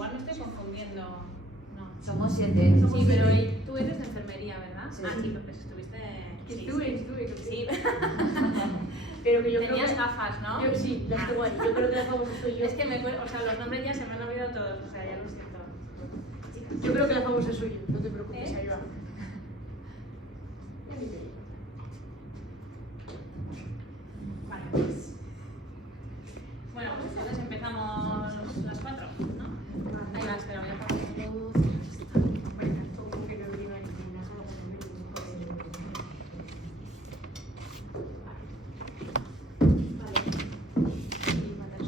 igual me estoy confundiendo. No. Somos 7. Sí, pero tú eres de enfermería, ¿verdad? Sí. Ah, sí, pues estuviste... Estuve. Sí. Pero que yo creo Tenías que... gafas, ¿no? Yo sí, las tengo ahí. Yo creo que la famosa soy yo. Es que o sea, los nombres ya se me han olvidado todos, o sea, ya lo siento. Yo creo que la famosa soy yo, no te preocupes, ¿Eh? ahí va. Vale, pues... Bueno, pues entonces empezamos las 4, ¿no? Ahí va, espera, voy a poner luz.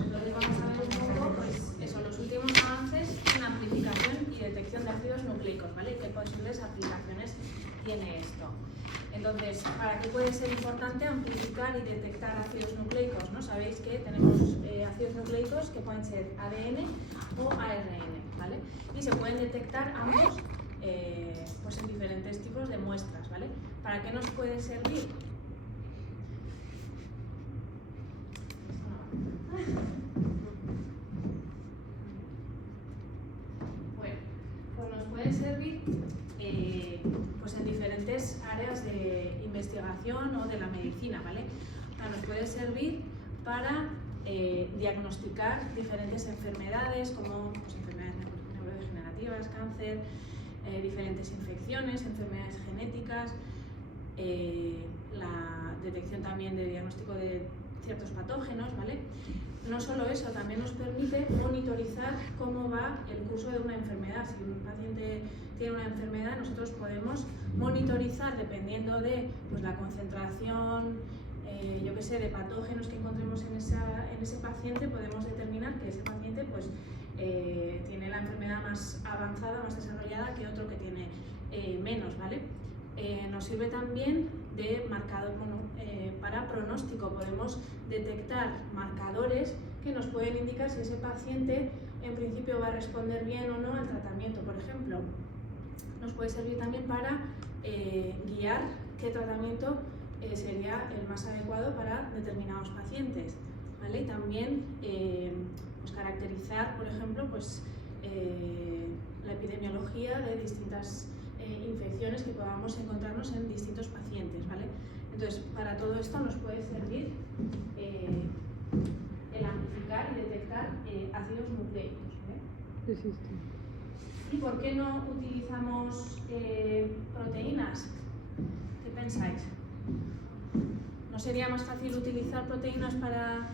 Entonces vamos a ver un poco, pues eso, los últimos avances en amplificación y detección de ácidos nucleicos, ¿vale? ¿Qué posibles aplicaciones tiene esto? Entonces, ¿para qué puede ser importante amplificar y detectar ácidos nucleicos? ¿No? Sabéis que tenemos ácidos nucleicos que pueden ser ADN o ARN, ¿vale? Y se pueden detectar ambos pues en diferentes tipos de muestras, ¿vale? ¿Para qué nos puede servir? Bueno, pues nos puede servir pues en diferentes áreas de investigación o de la medicina, ¿vale? O sea, nos puede servir para diagnosticar diferentes enfermedades como pues, enfermedades neurodegenerativas, cáncer, diferentes infecciones, enfermedades genéticas, la detección también de diagnóstico de ciertos patógenos, ¿vale? No solo eso, también nos permite monitorizar cómo va el curso de una enfermedad. Si un paciente tiene una enfermedad, nosotros podemos monitorizar dependiendo de pues, la concentración, yo qué sé, de patógenos que encontremos en ese paciente, podemos determinar que ese paciente pues, tiene la enfermedad más avanzada, más desarrollada que otro que tiene menos, ¿vale? Nos sirve también de marcador para pronóstico. Podemos detectar marcadores que nos pueden indicar si ese paciente en principio va a responder bien o no al tratamiento. Por ejemplo, nos puede servir también para guiar qué tratamiento sería el más adecuado para determinados pacientes, ¿vale? Y también pues caracterizar, por ejemplo, pues, la epidemiología de distintas infecciones que podamos encontrarnos en distintos pacientes, ¿vale? Entonces, para todo esto nos puede servir el amplificar y detectar ácidos nucleicos, ¿vale? Sí. ¿Y por qué no utilizamos proteínas? ¿Qué pensáis? ¿No sería más fácil utilizar proteínas para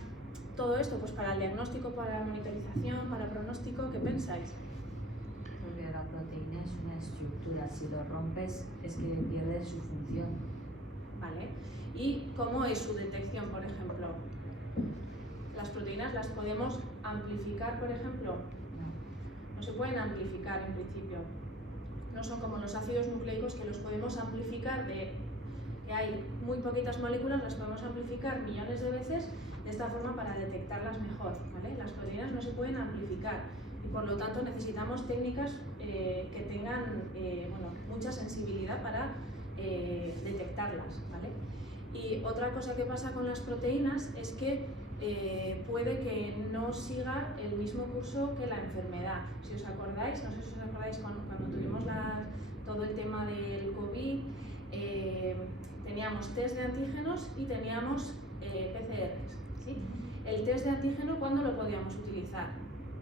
todo esto? Pues para el diagnóstico, para la monitorización, para pronóstico, ¿qué pensáis? Porque la proteína es una estructura, si lo rompes es que pierde su función. ¿Vale? ¿Y cómo es su detección, por ejemplo? Las proteínas las podemos amplificar, por ejemplo. No se pueden amplificar en principio. No son como los ácidos nucleicos que los podemos amplificar que hay muy poquitas moléculas, las podemos amplificar millones de veces de esta forma para detectarlas mejor, ¿vale? Las proteínas no se pueden amplificar y por lo tanto necesitamos técnicas que tengan bueno, mucha sensibilidad para detectarlas, ¿vale? Y otra cosa que pasa con las proteínas es que puede que no siga el mismo curso que la enfermedad. Si os acordáis, no sé si os acordáis cuando tuvimos todo el tema del COVID, teníamos test de antígenos y teníamos PCRs, ¿sí? El test de antígeno, ¿cuándo lo podíamos utilizar?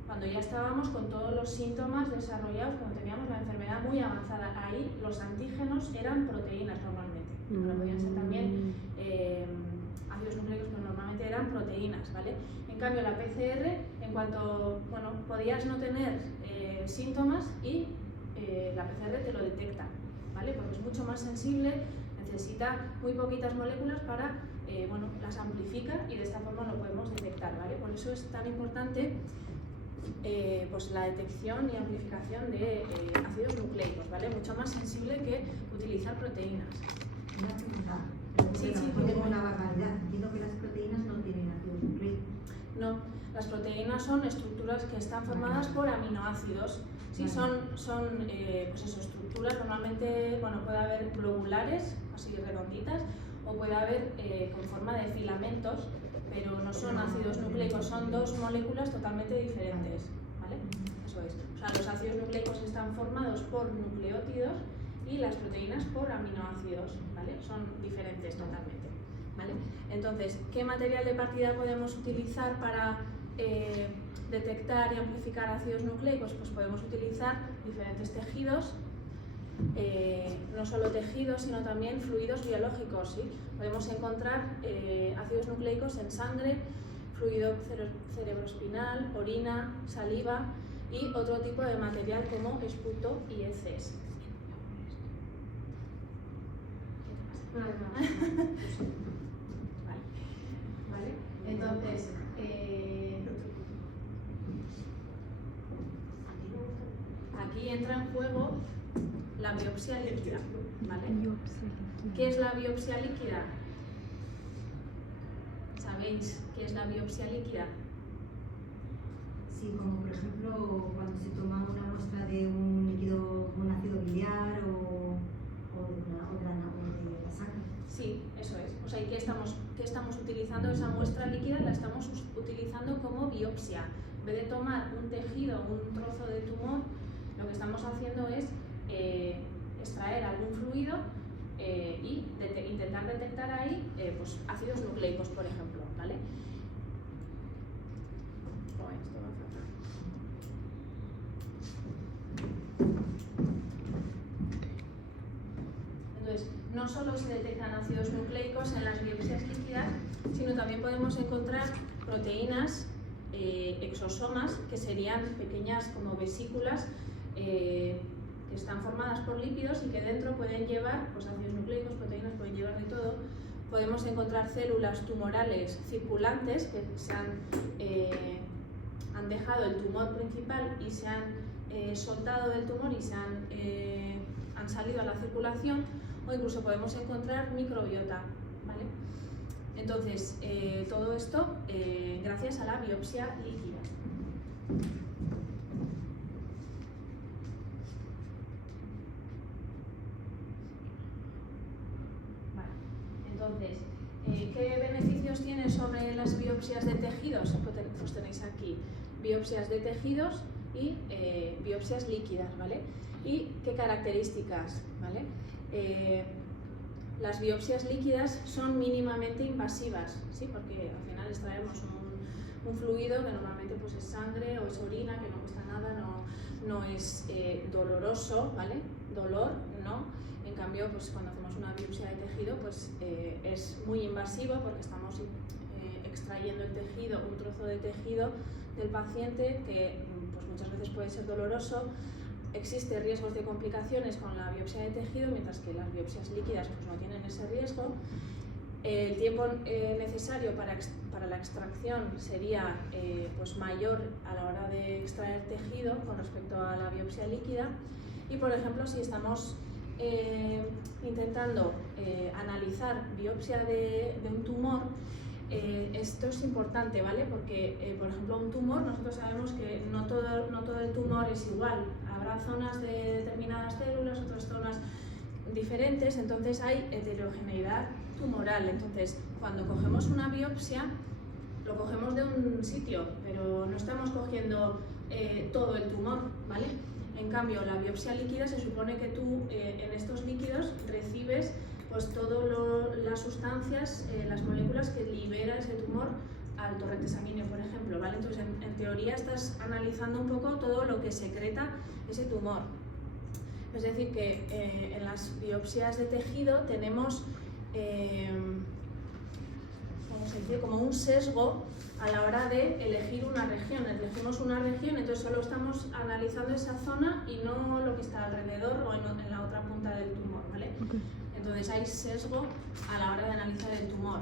Cuando ya estábamos con todos los síntomas desarrollados, cuando teníamos la enfermedad muy avanzada. Ahí los antígenos eran proteínas normalmente. Bueno, podían ser también ácidos nucleicos, pero normalmente eran proteínas, ¿vale? En cambio, la PCR, en cuanto, bueno, podías no tener síntomas y la PCR te lo detecta, ¿vale? Porque es mucho más sensible, necesita muy poquitas moléculas para, bueno, las amplifica y de esta forma lo podemos detectar, ¿vale? Por eso es tan importante pues la detección y amplificación de ácidos nucleicos, ¿vale? Mucho más sensible que utilizar proteínas. Una pregunta. Sí, Tengo una barbaridad. Entiendo que las proteínas no tienen ácidos nucleicos. No, las proteínas son estructuras que están formadas por aminoácidos. Sí, son pues eso, estructuras normalmente, bueno, puede haber globulares, así redonditas, o puede haber con forma de filamentos, pero no son ácidos nucleicos, son dos moléculas totalmente diferentes, ¿vale? Eso es. O sea, los ácidos nucleicos están formados por nucleótidos y las proteínas por aminoácidos, ¿vale? Son diferentes totalmente, ¿vale? Entonces, ¿qué material de partida podemos utilizar para detectar y amplificar ácidos nucleicos? Pues podemos utilizar diferentes tejidos, no solo tejidos, sino también fluidos biológicos, ¿sí? Podemos encontrar ácidos nucleicos en sangre, fluido cerebroespinal, orina, saliva y otro tipo de material como esputo y heces. Vale. Entonces, aquí entra en juego la biopsia líquida, ¿vale? ¿Qué es la biopsia líquida? ¿Sabéis qué es la biopsia líquida? Sí, como por ejemplo cuando se toma una muestra de un líquido como un ácido biliar o de la sangre. Sí, eso es. O sea, ¿y qué estamos utilizando? Esa muestra líquida la estamos utilizando como biopsia. En vez de tomar un tejido, un trozo de tumor, lo que estamos haciendo es extraer algún fluido y intentar detectar ahí pues, ácidos nucleicos, por ejemplo, ¿vale? Oh, esto va fatal. Entonces, no solo se detectan ácidos nucleicos en las biopsias líquidas, sino también podemos encontrar proteínas, exosomas, que serían pequeñas como vesículas que están formadas por lípidos y que dentro pueden llevar pues, ácidos nucleicos, proteínas, pueden llevar de todo. Podemos encontrar células tumorales circulantes que se han dejado el tumor principal y se han soltado del tumor y han salido a la circulación, o incluso podemos encontrar microbiota, ¿vale? Entonces, todo esto gracias a la biopsia líquida. Vale. Entonces, ¿qué beneficios tiene sobre las biopsias de tejidos? Pues tenéis aquí biopsias de tejidos y biopsias líquidas, ¿vale? ¿Y qué características? ¿Vale? Las biopsias líquidas son mínimamente invasivas, ¿sí? Porque al final extraemos un fluido que normalmente pues, es sangre o es orina, que no cuesta nada, no es doloroso, ¿vale? Dolor, ¿no? En cambio, pues, cuando hacemos una biopsia de tejido, pues, es muy invasivo porque estamos extrayendo el tejido, un trozo de tejido del paciente que pues, muchas veces puede ser doloroso. Existe riesgos de complicaciones con la biopsia de tejido, mientras que las biopsias líquidas pues, no tienen ese riesgo. El tiempo necesario para la extracción sería pues mayor a la hora de extraer tejido con respecto a la biopsia líquida. Y, por ejemplo, si estamos intentando analizar biopsia de un tumor, esto es importante, ¿vale? Porque, por ejemplo, un tumor, nosotros sabemos que no todo el tumor es igual. Habrá zonas de determinadas células, otras zonas diferentes, entonces hay heterogeneidad tumoral. Entonces, cuando cogemos una biopsia, lo cogemos de un sitio, pero no estamos cogiendo todo el tumor, ¿vale? En cambio, la biopsia líquida se supone que tú en estos líquidos recibes pues todas las sustancias, las moléculas que libera ese tumor al torrente sanguíneo, por ejemplo, ¿vale? Entonces, en teoría estás analizando un poco todo lo que secreta ese tumor. Es decir, que en las biopsias de tejido tenemos vamos a decir, como un sesgo a la hora de elegir una región. Elegimos una región, entonces solo estamos analizando esa zona y no lo que está alrededor o en la otra punta del tumor, ¿vale? Okay. Entonces hay sesgo a la hora de analizar el tumor,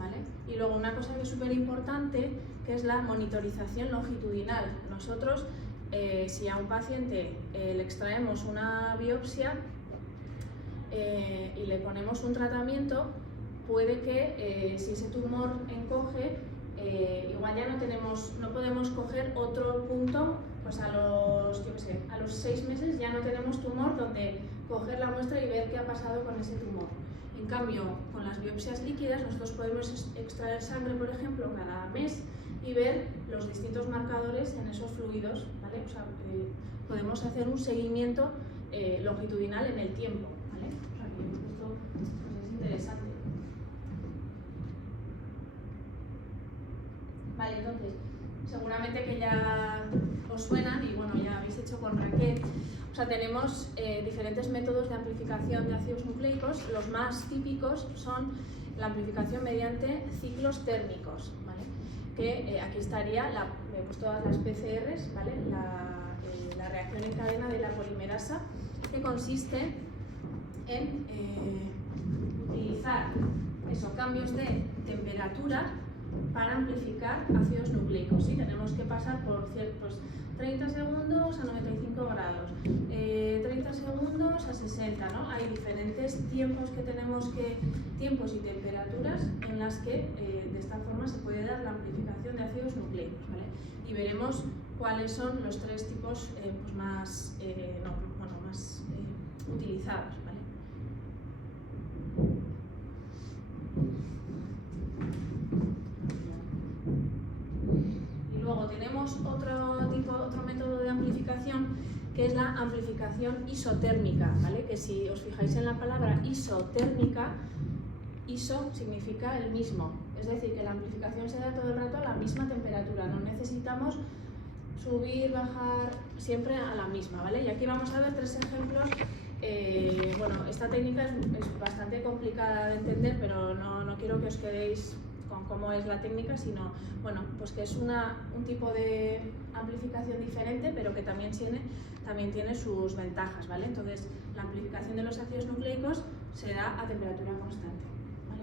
¿vale? Y luego una cosa que es súper importante, que es la monitorización longitudinal. Nosotros, si a un paciente le extraemos una biopsia y le ponemos un tratamiento, puede que si ese tumor encoge, igual ya no podemos coger otro punto, pues a los 6 meses ya no tenemos tumor donde coger la muestra y ver qué ha pasado con ese tumor. En cambio, con las biopsias líquidas nosotros podemos extraer sangre, por ejemplo, cada mes y ver los distintos marcadores en esos fluidos, ¿vale? O sea, podemos hacer un seguimiento longitudinal en el tiempo, ¿vale? O sea, que esto pues, es interesante. Vale, entonces, seguramente que ya os suenan y bueno, ya habéis hecho con Raquel. O sea, tenemos diferentes métodos de amplificación de ácidos nucleicos. Los más típicos son la amplificación mediante ciclos térmicos, ¿vale? Que aquí estaría, he puesto todas las PCRs, ¿vale? La reacción en cadena de la polimerasa, que consiste en utilizar esos cambios de temperatura para amplificar ácidos nucleicos, ¿sí? Tenemos que pasar por ciertos 30 segundos a 95 grados, 30 segundos a 60, ¿no? Hay diferentes tiempos que tenemos tiempos y temperaturas en las que de esta forma se puede dar la amplificación de ácidos nucleicos, ¿vale? Y veremos cuáles son los tres tipos pues más utilizados, ¿vale? Y luego tenemos otro método de amplificación, que es la amplificación isotérmica, ¿vale? Que si os fijáis en la palabra isotérmica, iso significa el mismo, es decir, que la amplificación se da todo el rato a la misma temperatura, no necesitamos subir, bajar, siempre a la misma, ¿vale? Y aquí vamos a ver tres ejemplos. Bueno, esta técnica es bastante complicada de entender, pero no quiero que os quedéis con cómo es la técnica, sino, bueno, pues que es un tipo de amplificación diferente, pero que también tiene sus ventajas, ¿vale? Entonces, la amplificación de los ácidos nucleicos se da a temperatura constante, ¿vale?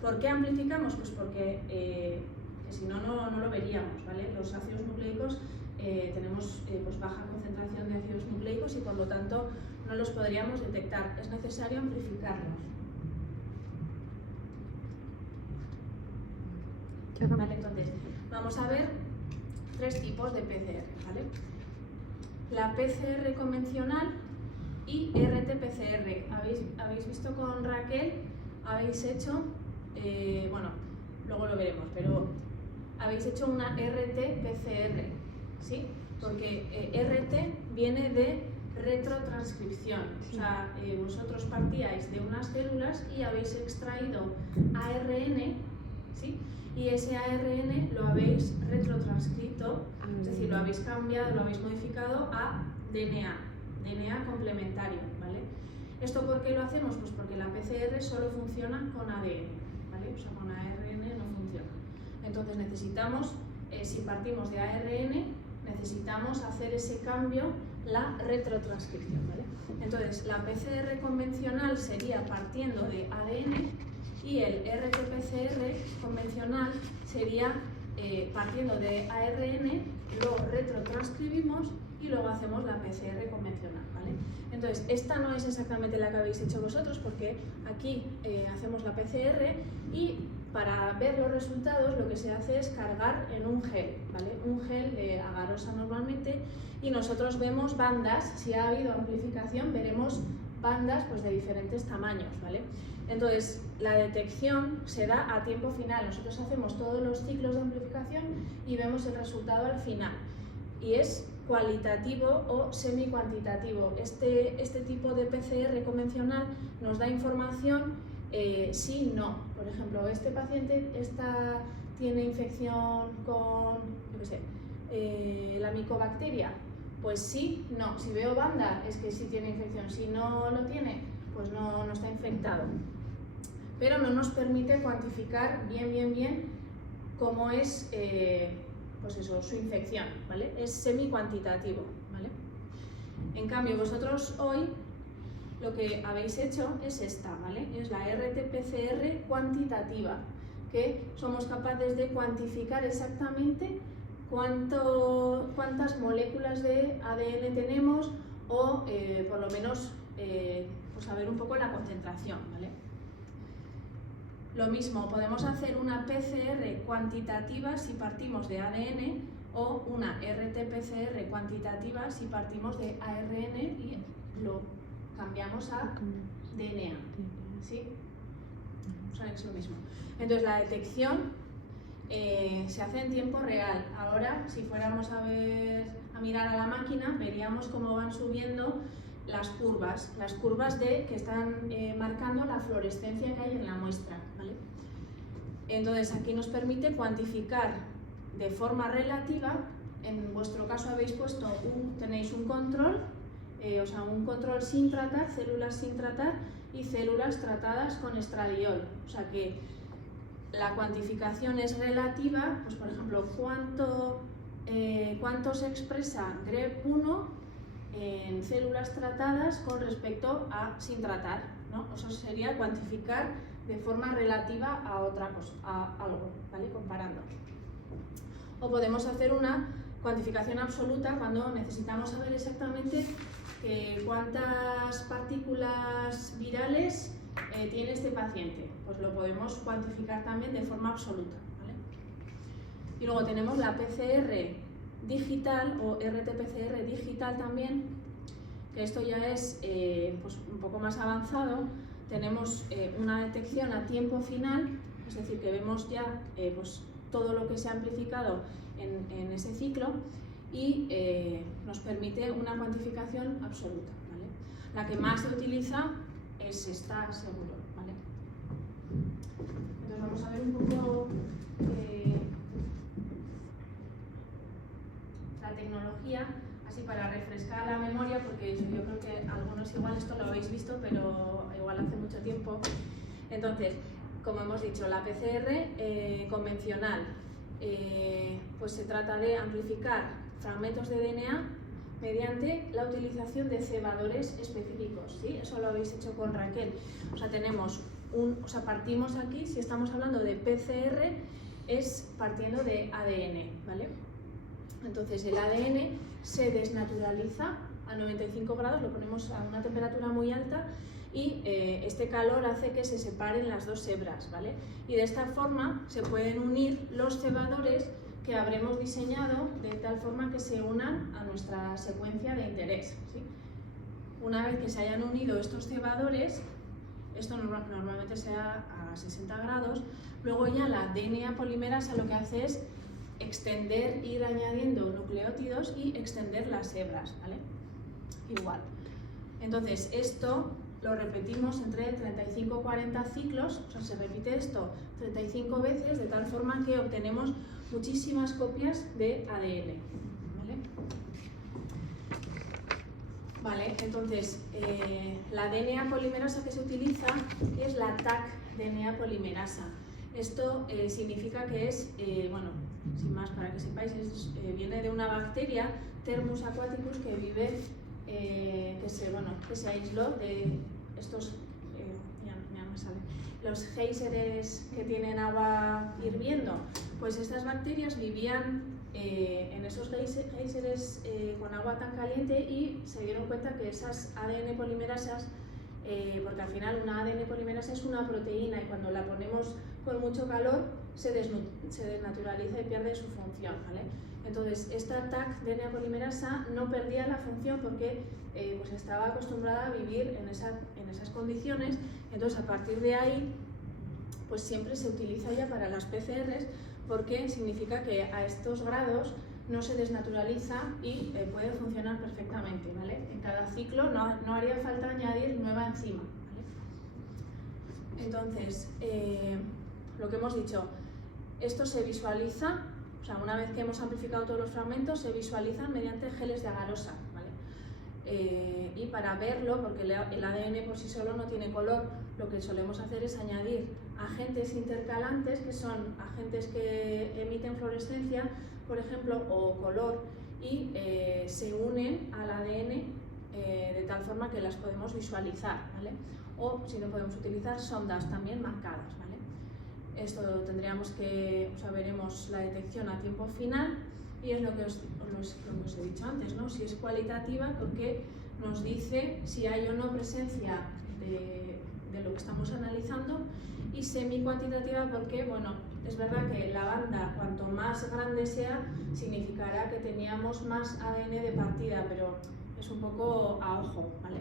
¿Por qué amplificamos? Pues porque que si no, no lo veríamos, ¿vale? Los ácidos nucleicos tenemos pues baja concentración de ácidos nucleicos y por lo tanto no los podríamos detectar. Es necesario amplificarlos. Vale, entonces, vamos a ver tres tipos de PCR, ¿vale? La PCR convencional y RT-PCR. Habéis visto con Raquel, habéis hecho, bueno, luego lo veremos, pero habéis hecho una RT-PCR, ¿sí? Porque RT viene de retrotranscripción, o sea, vosotros partíais de unas células y habéis extraído ARN, ¿sí? Y ese ARN lo habéis retrotranscrito, es decir, lo habéis cambiado, lo habéis modificado a DNA complementario, ¿vale? ¿Esto por qué lo hacemos? Pues porque la PCR solo funciona con ADN, ¿vale? O sea, con ARN no funciona. Entonces necesitamos, si partimos de ARN, necesitamos hacer ese cambio, la retrotranscripción, ¿vale? Entonces, la PCR convencional sería partiendo de ADN y el RT-PCR convencional sería partiendo de ARN, lo retrotranscribimos y luego hacemos la PCR convencional, ¿vale? Entonces, esta no es exactamente la que habéis hecho vosotros, porque aquí hacemos la PCR y para ver los resultados lo que se hace es cargar en un gel, ¿vale? Un gel de agarosa normalmente, y nosotros vemos bandas. Si ha habido amplificación, veremos bandas pues, de diferentes tamaños, ¿vale? Entonces, la detección se da a tiempo final. Nosotros hacemos todos los ciclos de amplificación y vemos el resultado al final. Y es cualitativo o semi-cuantitativo. Este tipo de PCR convencional nos da información sí, no. Por ejemplo, este paciente tiene infección con, yo qué sé, la micobacteria. Pues sí, no. Si veo banda, es que sí tiene infección. Si no lo tiene, pues no está infectado. Pero no nos permite cuantificar bien cómo es pues eso, su infección, ¿vale? Es semi-cuantitativo, ¿vale? En cambio, vosotros hoy lo que habéis hecho es esta, ¿vale? Es la RT-PCR cuantitativa, que somos capaces de cuantificar exactamente cuántas moléculas de ADN tenemos o por lo menos pues saber un poco la concentración, ¿vale? Lo mismo, podemos hacer una PCR cuantitativa si partimos de ADN o una RT-PCR cuantitativa si partimos de ARN y lo cambiamos a DNA, ¿sí? O sea, es lo mismo. Entonces, la detección se hace en tiempo real. Ahora, si fuéramos a mirar a la máquina, veríamos cómo van subiendo las curvas que están marcando la fluorescencia que hay en la muestra, ¿vale? Entonces, aquí nos permite cuantificar de forma relativa. En vuestro caso habéis puesto tenéis un control, o sea, un control sin tratar, células sin tratar y células tratadas con estradiol. O sea que la cuantificación es relativa, pues por ejemplo, cuánto se expresa GREB1 en células tratadas con respecto a sin tratar, ¿no? Eso sería cuantificar de forma relativa a otra cosa, a algo, ¿vale? Comparando. O podemos hacer una cuantificación absoluta cuando necesitamos saber exactamente cuántas partículas virales tiene este paciente. Pues lo podemos cuantificar también de forma absoluta, ¿vale? Y luego tenemos la PCR digital o RT-PCR digital también, que esto ya es pues un poco más avanzado. Tenemos una detección a tiempo final, es decir, que vemos ya pues todo lo que se ha amplificado en ese ciclo y nos permite una cuantificación absoluta, ¿vale? La que más se utiliza es esta, seguro, ¿vale? Entonces vamos a ver un poco la tecnología, así para refrescar la memoria, porque yo creo que algunos igual esto lo habéis visto, pero igual hace mucho tiempo. Entonces, como hemos dicho, la PCR convencional, pues se trata de amplificar fragmentos de DNA mediante la utilización de cebadores específicos, ¿sí? Eso lo habéis hecho con Raquel. O sea, partimos aquí, si estamos hablando de PCR, es partiendo de ADN, ¿vale? Entonces el ADN se desnaturaliza a 95 grados, lo ponemos a una temperatura muy alta y este calor hace que se separen las dos hebras, ¿vale? Y de esta forma se pueden unir los cebadores que habremos diseñado de tal forma que se unan a nuestra secuencia de interés, ¿sí? Una vez que se hayan unido estos cebadores, esto normalmente sea a 60 grados, luego ya la DNA polimerasa lo que hace es extender, ir añadiendo nucleótidos y extender las hebras, ¿vale? Igual. Entonces esto lo repetimos entre 35 y 40 ciclos, o sea, se repite esto 35 veces de tal forma que obtenemos muchísimas copias de ADN, ¿vale? Vale, entonces la DNA polimerasa que se utiliza es la Taq-DNA polimerasa. Esto significa que es, bueno, sin más para que sepáis, viene de una bacteria, Thermus aquaticus, que vive, que se aisló de estos, ya me sale, los géiseres que tienen agua hirviendo. Pues estas bacterias vivían en esos géiseres con agua tan caliente y se dieron cuenta que esas ADN polimerasas, porque al final una ADN polimerasa es una proteína y cuando la ponemos con mucho calor se desnaturaliza y pierde su función, ¿vale? Entonces esta Taq-DNA polimerasa no perdía la función porque pues estaba acostumbrada a vivir en esas condiciones. Entonces a partir de ahí pues siempre se utiliza ya para las PCRs porque significa que a estos grados no se desnaturaliza y puede funcionar perfectamente, ¿vale? En cada ciclo no haría falta añadir nueva enzima, ¿vale? Entonces, lo que hemos dicho, esto se visualiza, o sea, una vez que hemos amplificado todos los fragmentos, se visualizan mediante geles de agarosa, ¿vale? Y para verlo, porque el ADN por sí solo no tiene color, lo que solemos hacer es añadir agentes intercalantes, que son agentes que emiten fluorescencia, por ejemplo, o color, y se unen al ADN de tal forma que las podemos visualizar, ¿vale? O si no, podemos utilizar sondas también marcadas, ¿vale? Esto tendríamos que, o sea, veremos la detección a tiempo final y es lo que os he dicho antes, ¿no? Si es cualitativa porque nos dice si hay o no presencia de lo que estamos analizando, y semi-cuantitativa porque, bueno, es verdad que la banda cuanto más grande sea significará que teníamos más ADN de partida, pero es un poco a ojo, ¿vale?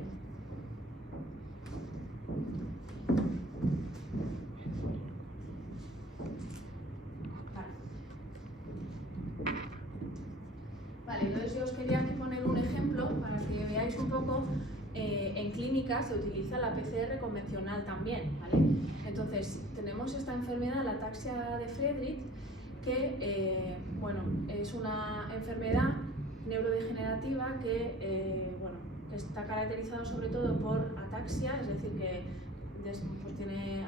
Vale. Vale, entonces yo os quería aquí poner un ejemplo para que veáis un poco. En clínica se utiliza la PCR convencional también, ¿vale? Entonces, tenemos esta enfermedad, la ataxia de Friedreich, que bueno, es una enfermedad neurodegenerativa que bueno, está caracterizada sobre todo por ataxia, es decir, que pues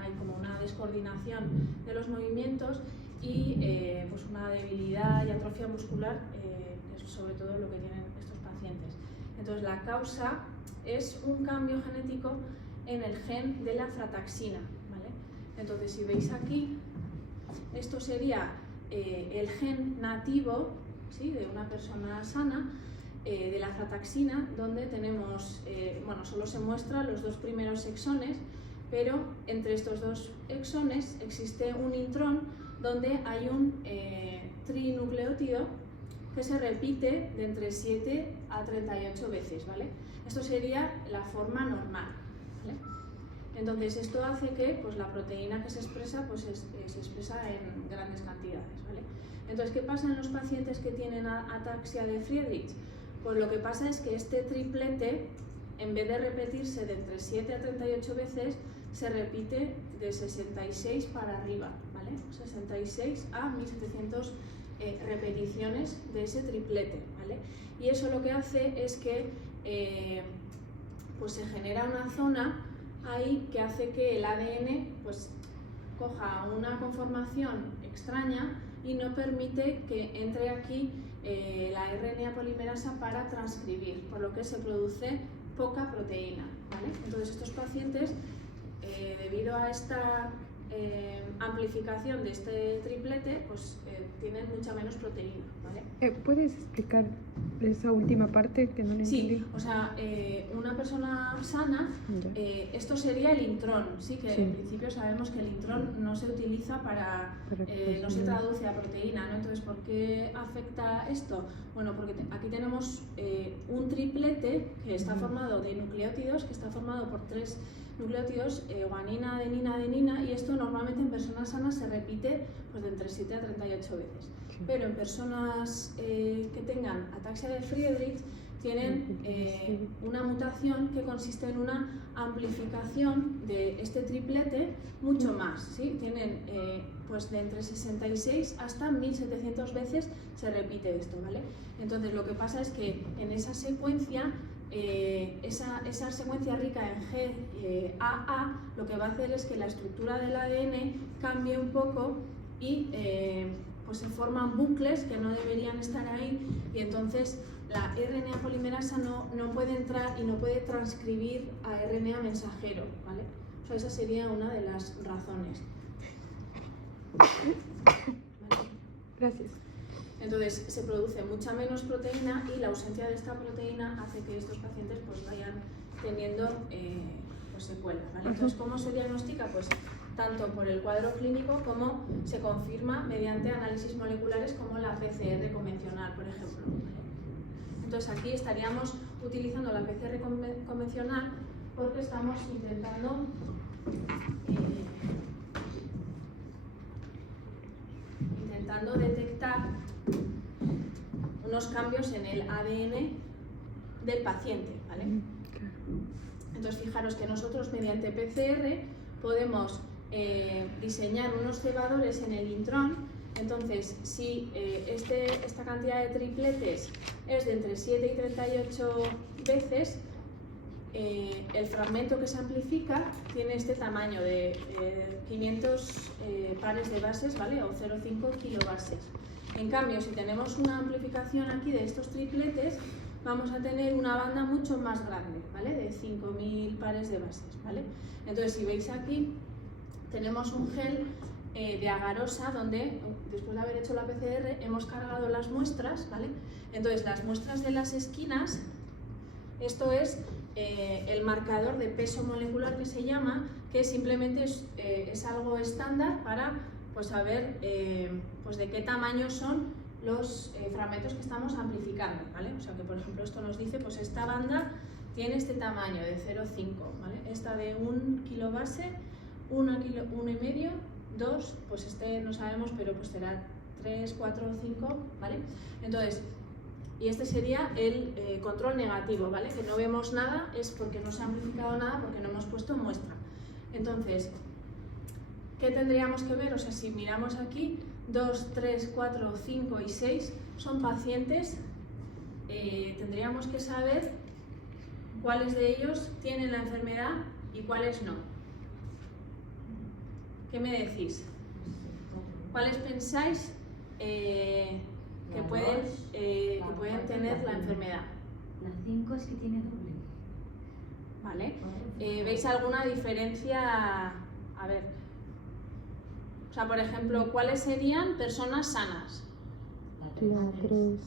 hay como una descoordinación de los movimientos y pues una debilidad y atrofia muscular, que es sobre todo lo que tienen estos pacientes. Entonces, la causa es un cambio genético en el gen de la frataxina, ¿vale? Entonces, si veis aquí, esto sería el gen nativo, ¿sí?, de una persona sana, de la frataxina, donde tenemos, bueno, solo se muestran los dos primeros exones, pero entre estos dos exones existe un intrón donde hay un trinucleótido que se repite de entre 7 a 38 veces, ¿vale? Esto sería la forma normal, ¿vale? Entonces, esto hace que pues, la proteína que se expresa pues, se expresa en grandes cantidades, ¿vale? Entonces, ¿qué pasa en los pacientes que tienen ataxia de Friedreich? Pues lo que pasa es que este triplete, en vez de repetirse de entre 7 a 38 veces, se repite de 66 para arriba, ¿vale? 66 a 1700 repeticiones de ese triplete, ¿vale? Y eso lo que hace es que pues se genera una zona ahí que hace que el ADN pues coja una conformación extraña y no permite que entre aquí la RNA polimerasa para transcribir, por lo que se produce poca proteína, ¿vale? Entonces estos pacientes, debido a esta amplificación de este triplete, pues tienen mucha menos proteína, ¿vale? ¿Puedes explicar esa última parte que no le entendí? Sí, o sea, una persona sana, esto sería el intrón, sí, que Sí. en principio sabemos que el intrón no se utiliza no se traduce a proteína, ¿no? Entonces, ¿por qué afecta esto? Bueno, porque aquí tenemos un triplete que está formado de nucleótidos, que está formado por 3 nucleótidos, guanina, adenina, adenina, y esto normalmente en personas sanas se repite pues, de entre 7 a 38 veces. Sí. Pero en personas que tengan ataxia de Friedreich tienen una mutación que consiste en una amplificación de este triplete mucho más, ¿sí? Tienen pues de entre 66 hasta 1700 veces se repite esto, ¿vale? Entonces lo que pasa es que en esa secuencia esa secuencia rica en GAA lo que va a hacer es que la estructura del ADN cambie un poco y pues se forman bucles que no deberían estar ahí y entonces la RNA polimerasa no puede entrar y no puede transcribir a RNA mensajero, ¿vale? O sea, esa sería una de las razones. ¿Vale? Gracias. Entonces se produce mucha menos proteína y la ausencia de esta proteína hace que estos pacientes pues, vayan teniendo pues, secuelas, ¿vale? Entonces, ¿cómo se diagnostica? Pues tanto por el cuadro clínico como se confirma mediante análisis moleculares como la PCR convencional, por ejemplo, ¿vale? Entonces aquí estaríamos utilizando la PCR convencional porque estamos intentando detectar unos cambios en el ADN del paciente, ¿vale? Entonces fijaros que nosotros mediante PCR podemos diseñar unos cebadores en el intrón. Entonces si esta cantidad de tripletes es de entre 7 y 38 veces, el fragmento que se amplifica tiene este tamaño de 500 pares de bases, ¿vale? O 0,5 kilobases. En cambio, si tenemos una amplificación aquí de estos tripletes, vamos a tener una banda mucho más grande, ¿vale? De 5000 pares de bases, ¿vale? Entonces, si veis aquí, tenemos un gel de agarosa donde, después de haber hecho la PCR, hemos cargado las muestras, ¿vale? Entonces, las muestras de las esquinas, esto es el marcador de peso molecular que se llama, que simplemente es algo estándar para pues, saber pues de qué tamaño son los fragmentos que estamos amplificando, ¿vale? O sea que, por ejemplo, esto nos dice, pues esta banda tiene este tamaño de 0,5, ¿vale? Esta de 1 kilobase, 1,5, 2, pues este no sabemos, pero pues será 3, 4 o 5, ¿vale? Entonces, Y este sería el control negativo, ¿vale? Que no vemos nada es porque no se ha amplificado nada, porque no hemos puesto muestra. Entonces, ¿qué tendríamos que ver? O sea, si miramos aquí, 2, 3, 4, 5 y 6 son pacientes, tendríamos que saber cuáles de ellos tienen la enfermedad y cuáles no. ¿Qué me decís? ¿Cuáles pensáis que pueden tener la enfermedad? La 5 es que tiene doble. ¿Vale? ¿Veis alguna diferencia? A ver. O sea, por ejemplo, ¿cuáles serían personas sanas? La 3.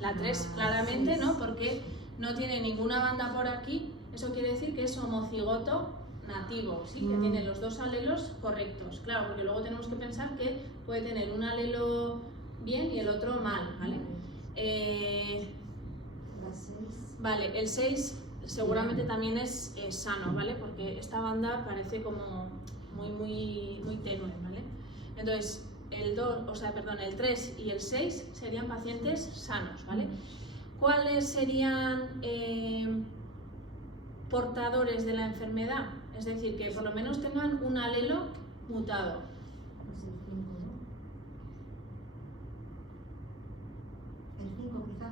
La 3 claramente, ¿no? Porque no tiene ninguna banda por aquí. Eso quiere decir que es homocigoto nativo, ¿sí? Que tiene los dos alelos correctos. Claro, porque luego tenemos que pensar que puede tener un alelo bien y el otro mal, ¿vale? Vale, el 6 seguramente también es sano, ¿vale? Porque esta banda parece como muy tenue, ¿vale? Entonces, el 3 y el 6 serían pacientes sanos, ¿vale? ¿Cuáles serían portadores de la enfermedad? Es decir, que por lo menos tengan un alelo mutado. Pues el 5, ¿no? El 5 quizá.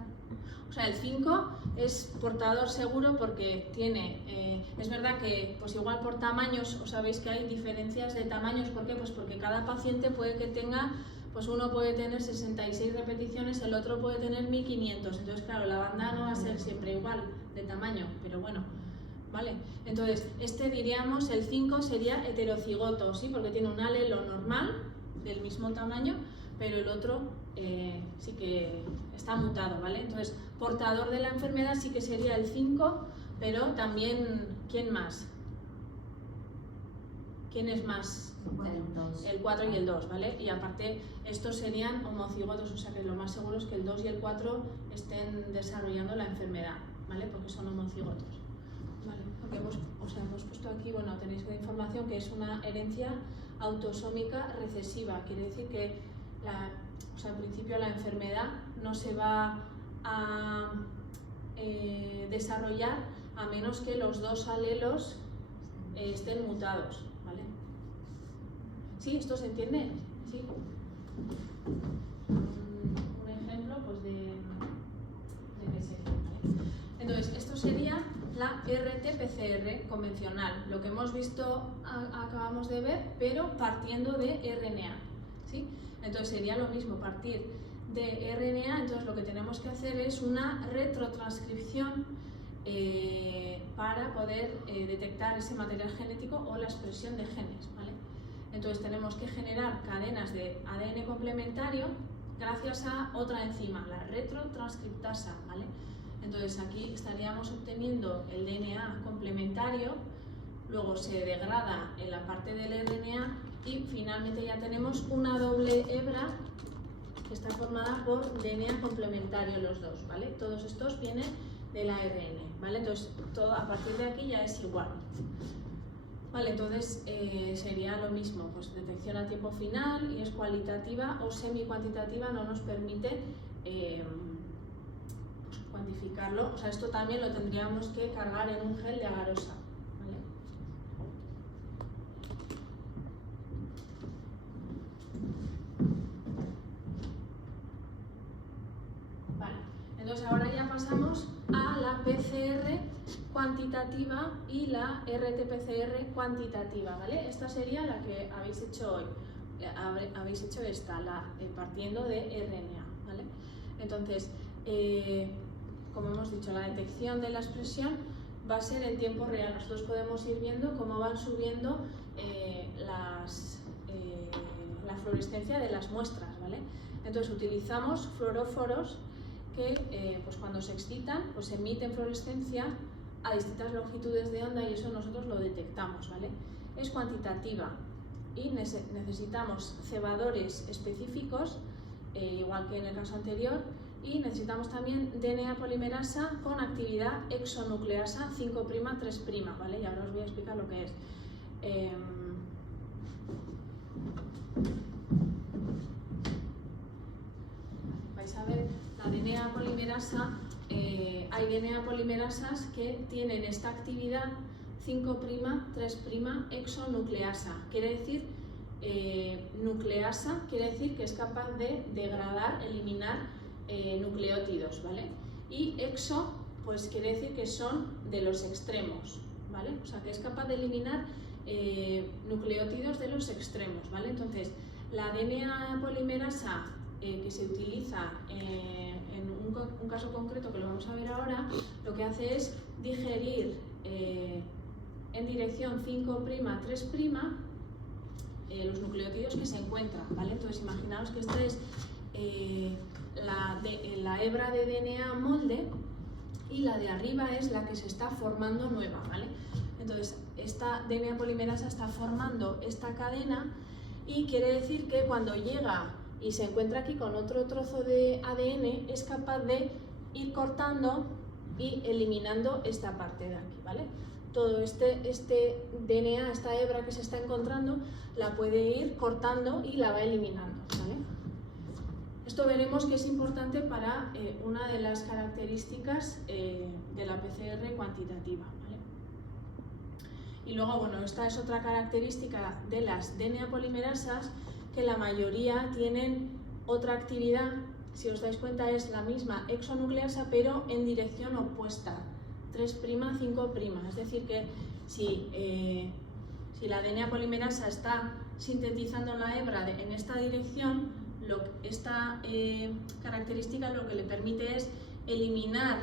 O sea, el 5 es portador seguro porque tiene, es verdad que pues igual por tamaños, os sabéis que hay diferencias de tamaños, ¿por qué? Pues porque cada paciente puede que tenga, pues uno puede tener 66 repeticiones, el otro puede tener 1500, entonces claro, la banda no va a ser siempre igual de tamaño, pero bueno, ¿vale? Entonces, diríamos, el 5 sería heterocigoto, ¿sí? Porque tiene un alelo normal, del mismo tamaño, pero el otro sí que está mutado, ¿vale? Entonces, portador de la enfermedad sí que sería el 5, pero también, ¿quién más? ¿Quién es más? El 2. El 4 y el 2, ¿vale? Y aparte, estos serían homocigotos, o sea que lo más seguro es que el 2 y el 4 estén desarrollando la enfermedad, ¿vale? Porque son homocigotos. Vale, porque hemos puesto aquí, bueno, tenéis la información que es una herencia autosómica recesiva, quiere decir que en principio la enfermedad no se va a desarrollar a menos que los dos alelos estén mutados, ¿vale? ¿Sí? ¿Esto se entiende? ¿Sí? Un ejemplo pues de qué sería, ¿vale? Entonces, esto sería la RT-PCR convencional, lo que hemos visto, acabamos de ver, pero partiendo de RNA, ¿sí? Entonces sería lo mismo, partir de RNA, entonces lo que tenemos que hacer es una retrotranscripción para poder detectar ese material genético o la expresión de genes, ¿vale? Entonces tenemos que generar cadenas de ADN complementario gracias a otra enzima, la retrotranscriptasa, ¿vale? Entonces aquí estaríamos obteniendo el DNA complementario, luego se degrada en la parte del RNA y finalmente ya tenemos una doble hebra que está formada por DNA complementario los dos, ¿vale? Todos estos vienen del ARN, ¿vale? Entonces todo a partir de aquí ya es igual. Vale, entonces sería lo mismo, pues detección a tiempo final y es cualitativa o semi-cuantitativa, no nos permite cuantificarlo, o sea, esto también lo tendríamos que cargar en un gel de agarosa, ¿vale? Vale, entonces ahora ya pasamos a la PCR cuantitativa y la RT-PCR cuantitativa, ¿vale? Esta sería la que habéis hecho hoy, habéis hecho esta, partiendo de RNA, ¿vale? Entonces, como hemos dicho, la detección de la expresión va a ser en tiempo real. Nosotros podemos ir viendo cómo van subiendo la fluorescencia de las muestras, ¿vale? Entonces utilizamos fluoróforos que pues cuando se excitan pues emiten fluorescencia a distintas longitudes de onda y eso nosotros lo detectamos, ¿vale? Es cuantitativa y necesitamos cebadores específicos, igual que en el caso anterior, y necesitamos también DNA polimerasa con actividad exonucleasa 5'3', ¿vale? Y ahora os voy a explicar lo que es. Vais a ver la DNA polimerasa, hay DNA polimerasas que tienen esta actividad 5', 3' exonucleasa. Quiere decir, nucleasa quiere decir que es capaz de degradar, eliminar nucleótidos, ¿vale? Y exo, pues quiere decir que son de los extremos, ¿vale? O sea, que es capaz de eliminar nucleótidos de los extremos, ¿vale? Entonces, la DNA polimerasa que se utiliza en un caso concreto que lo vamos a ver ahora, lo que hace es digerir en dirección 5', 3' los nucleótidos que se encuentran, ¿vale? Entonces, imaginaos que esta es la hebra de DNA molde y la de arriba es la que se está formando nueva, ¿vale? Entonces, esta DNA polimerasa está formando esta cadena y quiere decir que cuando llega y se encuentra aquí con otro trozo de ADN es capaz de ir cortando y eliminando esta parte de aquí, ¿vale? Todo este DNA, esta hebra que se está encontrando, la puede ir cortando y la va eliminando, ¿vale? Esto veremos que es importante para una de las características de la PCR cuantitativa, ¿vale? Y luego, bueno, esta es otra característica de las DNA polimerasas, que la mayoría tienen otra actividad, si os dais cuenta es la misma exonucleasa, pero en dirección opuesta, 3', 5', es decir que si la DNA polimerasa está sintetizando la hebra en esta dirección, esta característica lo que le permite es eliminar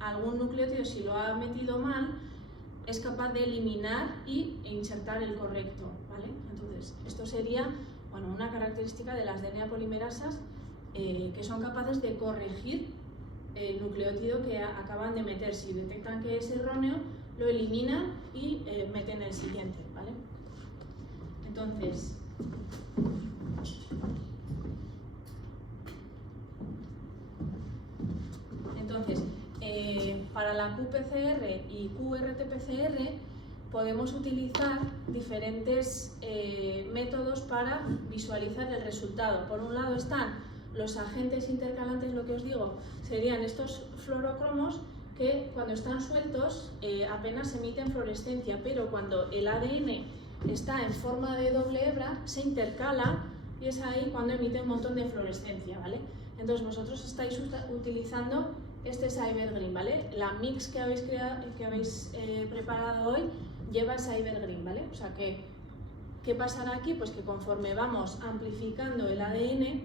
algún nucleótido. Si lo ha metido mal, es capaz de eliminar e insertar el correcto, ¿vale? Entonces, esto sería, bueno, una característica de las DNA polimerasas que son capaces de corregir el nucleótido que acaban de meter. Si detectan que es erróneo, lo eliminan y meten el siguiente, ¿vale? Entonces, para la qPCR y qRT-PCR podemos utilizar diferentes métodos para visualizar el resultado. Por un lado están los agentes intercalantes, lo que os digo, serían estos fluorocromos que cuando están sueltos apenas emiten fluorescencia, pero cuando el ADN está en forma de doble hebra se intercala y es ahí cuando emite un montón de fluorescencia, ¿vale? Entonces vosotros estáis utilizando este Cyber Green, ¿vale? La mix que habéis preparado hoy lleva Cyber Green, ¿vale? O sea que, ¿qué pasará aquí? Pues que conforme vamos amplificando el ADN,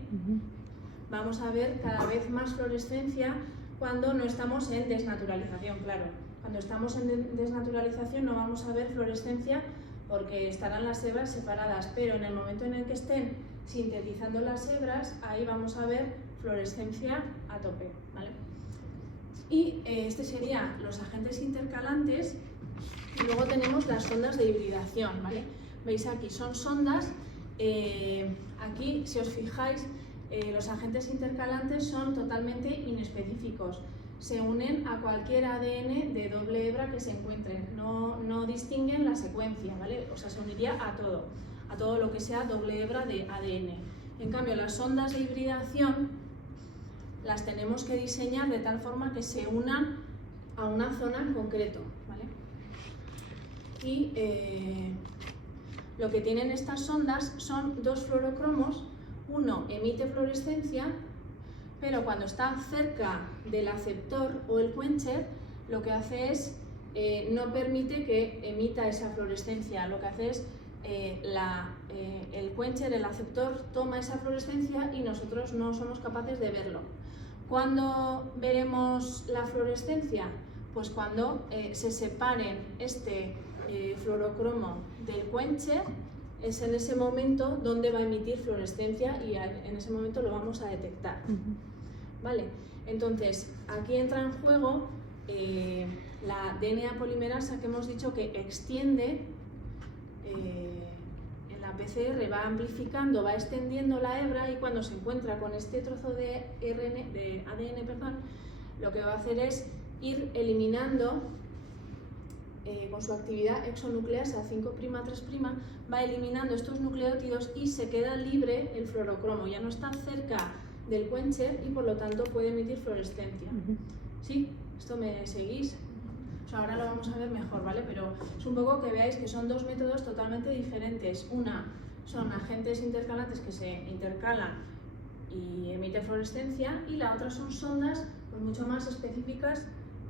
vamos a ver cada vez más fluorescencia cuando no estamos en desnaturalización, claro. Cuando estamos en desnaturalización no vamos a ver fluorescencia porque estarán las hebras separadas, pero en el momento en el que estén sintetizando las hebras, ahí vamos a ver fluorescencia a tope, ¿vale? Y este serían los agentes intercalantes y luego tenemos las sondas de hibridación, ¿vale? Veis aquí, son sondas, aquí si os fijáis, los agentes intercalantes son totalmente inespecíficos, se unen a cualquier ADN de doble hebra que se encuentren, no distinguen la secuencia, ¿vale? O sea, se uniría a todo lo que sea doble hebra de ADN. En cambio, las sondas de hibridación las tenemos que diseñar de tal forma que se unan a una zona en concreto, ¿vale? Y lo que tienen estas sondas son dos fluorocromos, uno emite fluorescencia, pero cuando está cerca del aceptor o el quencher, lo que hace es no permite que emita esa fluorescencia, lo que hace es el quencher, el aceptor, toma esa fluorescencia y nosotros no somos capaces de verlo. ¿Cuándo veremos la fluorescencia? Pues cuando se separen este fluorocromo del quencher, es en ese momento donde va a emitir fluorescencia y en ese momento lo vamos a detectar. ¿Vale? Entonces, aquí entra en juego la DNA polimerasa que hemos dicho que extiende en la PCR, va amplificando, va extendiendo la hebra y cuando se encuentra con este trozo de ADN, perdón, lo que va a hacer es ir eliminando con su actividad exonucleasa 5', 3', va eliminando estos nucleótidos y se queda libre el fluorocromo, ya no está cerca del quencher y por lo tanto puede emitir fluorescencia. Ujú. ¿Sí? ¿Esto me seguís? O sea, ahora lo vamos a ver mejor, ¿vale? Pero es un poco que veáis que son dos métodos totalmente diferentes. Una son agentes intercalantes que se intercalan y emiten fluorescencia, y la otra son sondas pues, mucho más específicas,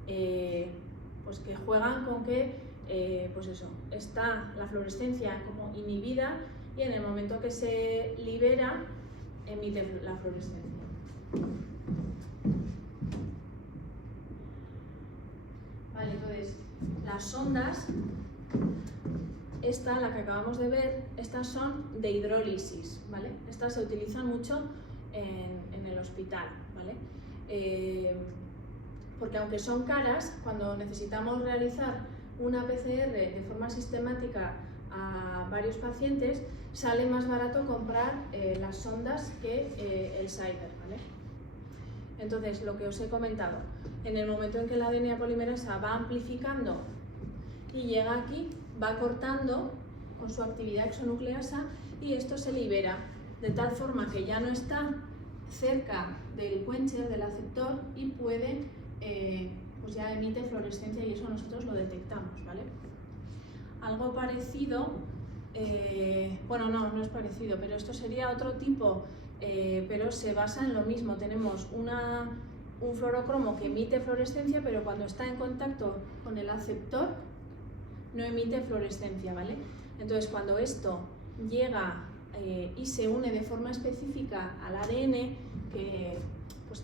pues que juegan con que pues eso, está la fluorescencia como inhibida y en el momento que se libera emite la fluorescencia. Vale, entonces las sondas, esta, la que acabamos de ver, estas son de hidrólisis, ¿vale? Estas se utilizan mucho en el hospital, ¿vale? Porque aunque son caras, cuando necesitamos realizar una PCR de forma sistemática a varios pacientes, sale más barato comprar las sondas que el Cyber, ¿vale? Entonces, lo que os he comentado, en el momento en que la ADN polimerasa va amplificando y llega aquí, va cortando con su actividad exonucleasa y esto se libera de tal forma que ya no está cerca del quencher, del aceptor, y puede, pues ya emite fluorescencia, y eso nosotros lo detectamos, ¿vale? Algo parecido, bueno, no es parecido, pero esto sería otro tipo, pero se basa en lo mismo. Tenemos un fluorocromo que emite fluorescencia, pero cuando está en contacto con el aceptor no emite fluorescencia, ¿vale? Entonces, cuando esto llega y se une de forma específica al ADN, que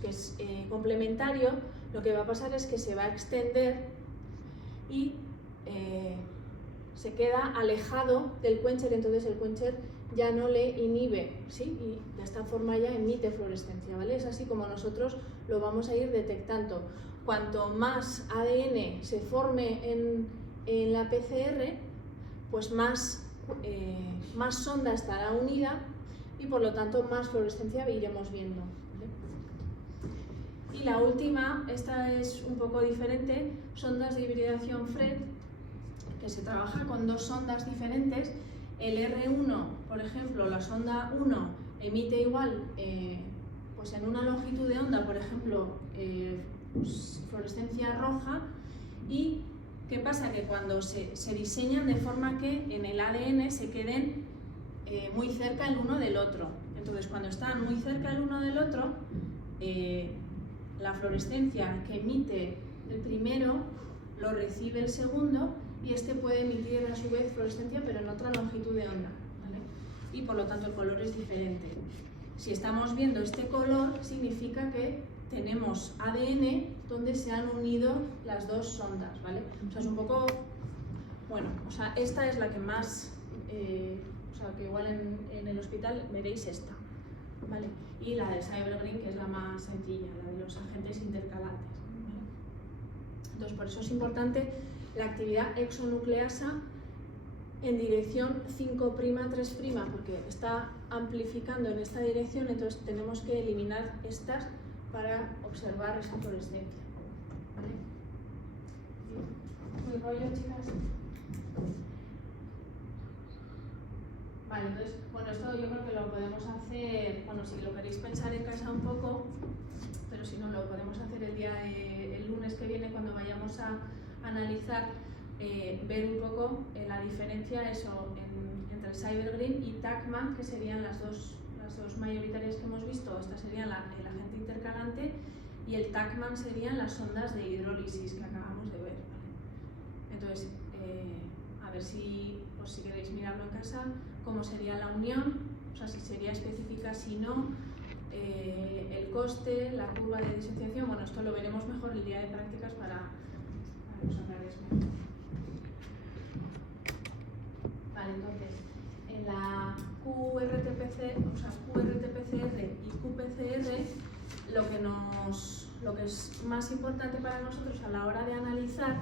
es complementario, lo que va a pasar es que se va a extender y se queda alejado del quencher, entonces el quencher ya no le inhibe, ¿sí? Y de esta forma ya emite fluorescencia, ¿vale? Es así como nosotros lo vamos a ir detectando. Cuanto más ADN se forme en la PCR, pues más sonda estará unida y por lo tanto más fluorescencia iremos viendo, ¿vale? Y la última, esta es un poco diferente, sondas de hibridación FRET, que se trabaja con dos sondas diferentes. El R1, por ejemplo, la sonda 1 emite igual, pues en una longitud de onda, por ejemplo, pues fluorescencia roja. Y ¿qué pasa? Que cuando se diseñan de forma que en el ADN se queden muy cerca el uno del otro. Entonces, cuando están muy cerca el uno del otro, la fluorescencia que emite el primero lo recibe el segundo, y este puede emitir a su vez fluorescencia pero en otra longitud de onda, ¿vale? Y por lo tanto el color es diferente. Si estamos viendo este color, significa que tenemos ADN donde se han unido las dos sondas, ¿vale? O sea, es un poco, bueno, o sea, esta es la que más, o sea, que igual en el hospital veréis esta, ¿vale? Y la del Cybergreen, que es la más sencilla, la de los agentes intercalantes, ¿vale? Entonces, por eso es importante la actividad exonucleasa en dirección 5'3', porque está amplificando en esta dirección, entonces tenemos que eliminar estas para observar esa fluorescencia, ¿vale? ¿Muy rollo, chicas? Vale, entonces, bueno, esto yo creo que lo podemos hacer, bueno, si lo queréis pensar en casa un poco, pero si no, lo podemos hacer el lunes que viene cuando vayamos a analizar, ver un poco la diferencia entre el Cybergreen y TACMAN, que serían las dos mayoritarias que hemos visto. Esta sería el agente intercalante y el TACMAN serían las sondas de hidrólisis que acabamos de ver, ¿vale? Entonces, a ver si queréis mirarlo en casa, cómo sería la unión, o sea, si sería específica, si no, el coste, la curva de disociación. Bueno, esto lo veremos mejor el día de prácticas para que os aclaréis mejor. Vale, entonces, en la QRT-PCR y QPCR, lo que es más importante para nosotros a la hora de analizar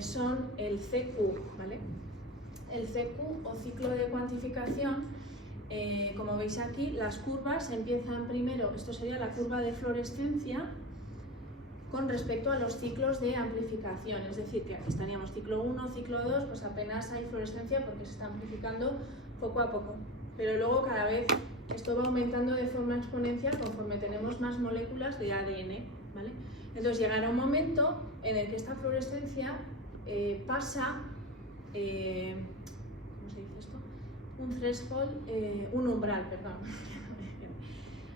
son el CQ, ¿vale? El CQ o ciclo de cuantificación, como veis aquí, las curvas empiezan primero, esto sería la curva de fluorescencia con respecto a los ciclos de amplificación, es decir, que aquí estaríamos ciclo 1, ciclo 2, pues apenas hay fluorescencia porque se está amplificando poco a poco, pero luego cada vez esto va aumentando de forma exponencial conforme tenemos más moléculas de ADN, ¿vale? Entonces llegará un momento en el que esta fluorescencia pasa, ¿cómo se dice esto? Un threshold, un umbral, perdón.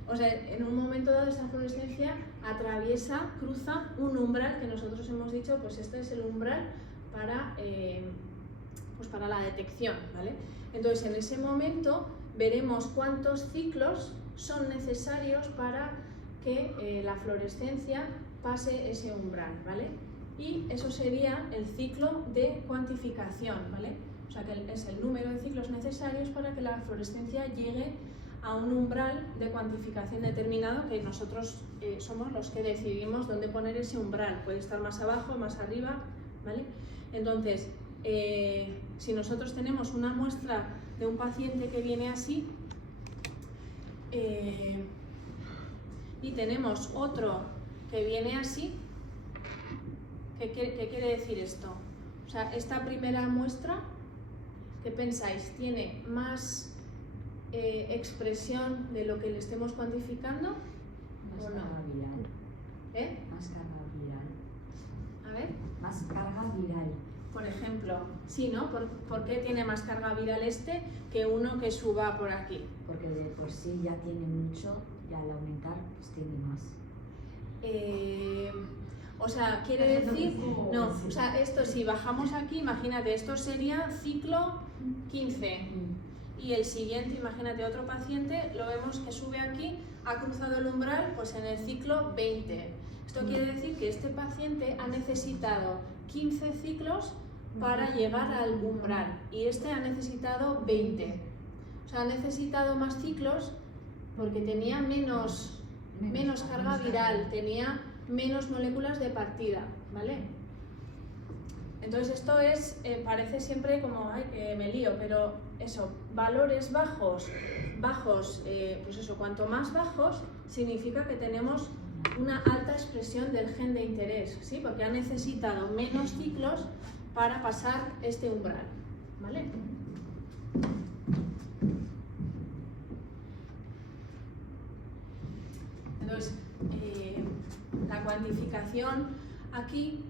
O sea, en un momento dado esta fluorescencia atraviesa, cruza un umbral que nosotros hemos dicho, pues este es el umbral para, pues para la detección, ¿vale? Entonces en ese momento veremos cuántos ciclos son necesarios para que la fluorescencia pase ese umbral, ¿vale? Y eso sería el ciclo de cuantificación, ¿vale? O sea que es el número de ciclos necesarios para que la fluorescencia llegue a un umbral de cuantificación determinado, que nosotros somos los que decidimos dónde poner ese umbral. Puede estar más abajo, más arriba, ¿vale? Entonces, si nosotros tenemos una muestra de un paciente que viene así y tenemos otro que viene así, ¿qué quiere decir esto? O sea, esta primera muestra, ¿qué pensáis? ¿Tiene más expresión de lo que le estemos cuantificando? Más ¿O no? carga viral. Más carga viral. A ver, Más carga viral. por ejemplo, sí, ¿no? ¿Por qué tiene más carga viral este que uno que suba por aquí? Porque de por sí ya tiene mucho y al aumentar pues tiene más. O sea, quiere decir, no, o sea, esto si bajamos aquí, imagínate, esto sería ciclo 15 y el siguiente, imagínate otro paciente, lo vemos que sube aquí, ha cruzado el umbral, pues en el ciclo 20. Esto quiere decir que este paciente ha necesitado 15 ciclos para llegar al umbral y este ha necesitado 20. O sea, ha necesitado más ciclos porque tenía menos carga viral, tenía menos moléculas de partida, ¿vale? Entonces esto es, parece siempre como, ay, que me lío, pero eso, valores bajos, pues eso, cuanto más bajos, significa que tenemos una alta expresión del gen de interés, ¿sí? Porque ha necesitado menos ciclos para pasar este umbral, ¿vale? Entonces, la cuantificación aquí,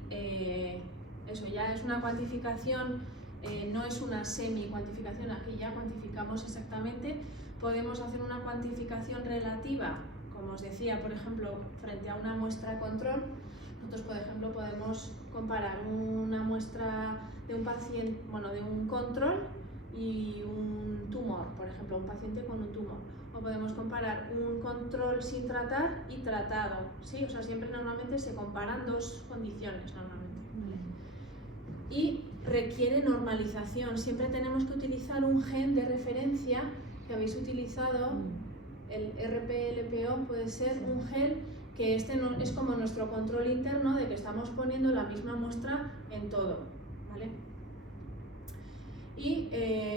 eso ya es una cuantificación, no es una semi-cuantificación, aquí ya cuantificamos exactamente. Podemos hacer una cuantificación relativa, como os decía, por ejemplo, frente a una muestra control. Nosotros, por ejemplo, podemos comparar una muestra de un paciente, bueno, de un control y un tumor, por ejemplo, un paciente con un tumor. O podemos comparar un control sin tratar y tratado, ¿sí? O sea, siempre normalmente se comparan dos condiciones normalmente. Y requiere normalización. Siempre tenemos que utilizar un gen de referencia que habéis utilizado, el RP-LPO puede ser un gen que este no, es como nuestro control interno de que estamos poniendo la misma muestra en todo, ¿vale? Y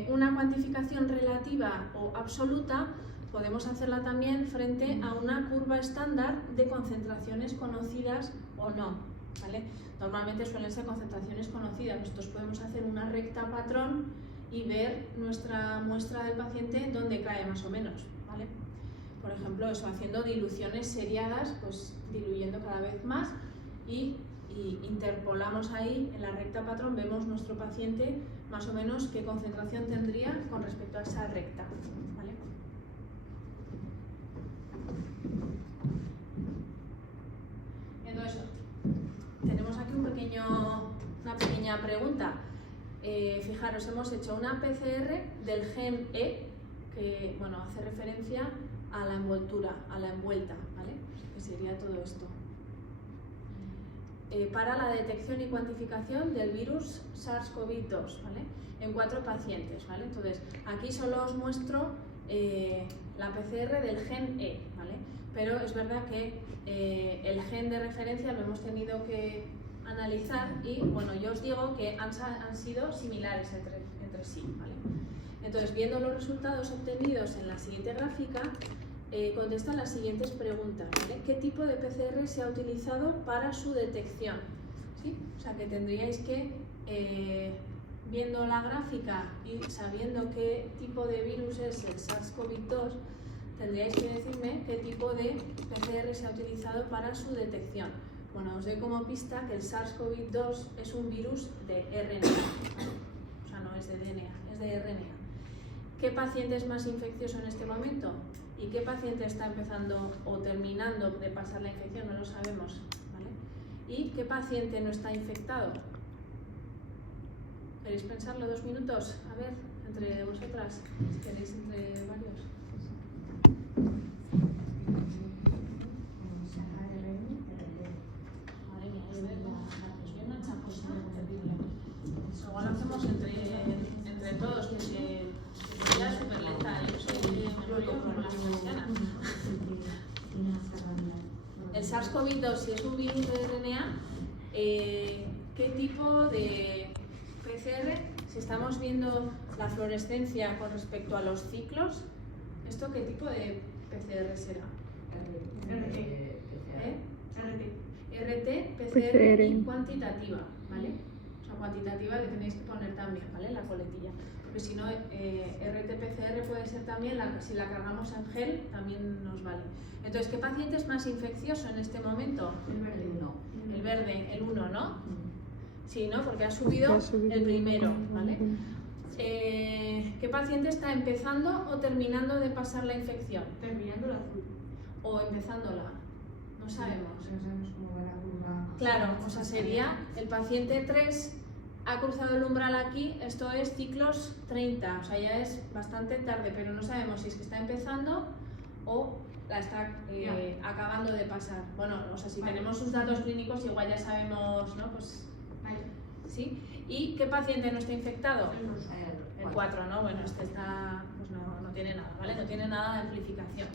una cuantificación relativa o absoluta podemos hacerla también frente a una curva estándar de concentraciones conocidas o no, ¿vale? Normalmente suelen ser concentraciones conocidas. Nosotros podemos hacer una recta patrón y ver nuestra muestra del paciente dónde cae más o menos, ¿vale? Por ejemplo, eso, haciendo diluciones seriadas, pues diluyendo cada vez más y interpolamos ahí en la recta patrón, vemos nuestro paciente más o menos qué concentración tendría con respecto a esa recta, ¿vale? Entonces, tenemos aquí una pequeña pregunta. Fijaros, hemos hecho una PCR del gen E, que bueno, hace referencia a la envoltura, a la envuelta, ¿vale? Que sería todo esto. Para la detección y cuantificación del virus SARS-CoV-2, ¿vale? En 4 pacientes, ¿vale? Entonces, aquí solo os muestro la PCR del gen E, ¿vale? Pero es verdad que el gen de referencia lo hemos tenido que analizar y, bueno, yo os digo que han sido similares entre sí, ¿vale? Entonces, viendo los resultados obtenidos en la siguiente gráfica, contestan las siguientes preguntas, ¿vale? ¿Qué tipo de PCR se ha utilizado para su detección? ¿Sí? O sea, que tendríais que, viendo la gráfica y sabiendo qué tipo de virus es el SARS-CoV-2, tendríais que decirme qué tipo de PCR se ha utilizado para su detección. Bueno, os doy como pista que el SARS-CoV-2 es un virus de RNA, o sea, no es de DNA, es de RNA. ¿Qué paciente es más infeccioso en este momento? ¿Y qué paciente está empezando o terminando de pasar la infección? No lo sabemos, ¿vale? ¿Y qué paciente no está infectado? ¿Queréis pensarlo 2 minutos? A ver, entre vosotras, si queréis entre varios. Madre mía, es verdad, os viene una chapuza terrible. Eso igual lo hacemos entre todos, que se ya es súper lenta, yo soy de memoria por las mañanas. El SARS-CoV-2, si es un virus de RNA, ¿qué tipo de PCR? Si estamos viendo la fluorescencia con respecto a los ciclos, ¿esto qué tipo de PCR será? RT, PCR y cuantitativa, ¿vale? O sea, cuantitativa le tenéis que poner también, ¿vale? La coletilla. Porque si no, RT-PCR puede ser también, si la cargamos en gel, también nos vale. Entonces, ¿qué paciente es más infeccioso en este momento? El verde 1. El verde, el 1, ¿no? Sí, ¿no? Porque ha subido el primero, ¿vale? ¿Qué paciente está empezando o terminando de pasar la infección? Terminando el azul. O empezándola. No sabemos. No sabemos cómo va la curva. Claro, o sea, sería el paciente 3 ha cruzado el umbral aquí, esto es ciclos 30, o sea, ya es bastante tarde, pero no sabemos si es que está empezando o la está acabando de pasar. Bueno, o sea, si tenemos sus datos clínicos, igual ya sabemos, ¿no? Pues, ¿sí? ¿Y qué paciente no está infectado? El 4, ¿no? Bueno, este está, pues no tiene nada, ¿vale? No tiene nada de amplificación,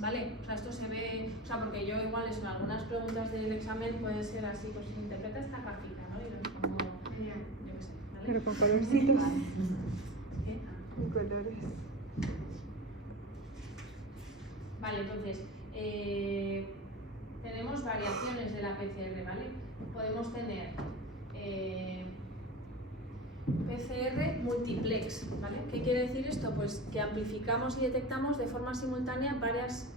¿vale? O sea, esto se ve, o sea, porque yo igual en algunas preguntas del examen puede ser así, pues interpreta esta gráfica, ¿no? Y es como, yo qué sé, ¿vale? Pero con colorcitos. ¿Qué? Con colores. Vale, entonces, tenemos variaciones de la PCR, ¿vale? Podemos tener PCR multiplex, ¿vale? ¿Qué quiere decir esto? Pues que amplificamos y detectamos de forma simultánea varias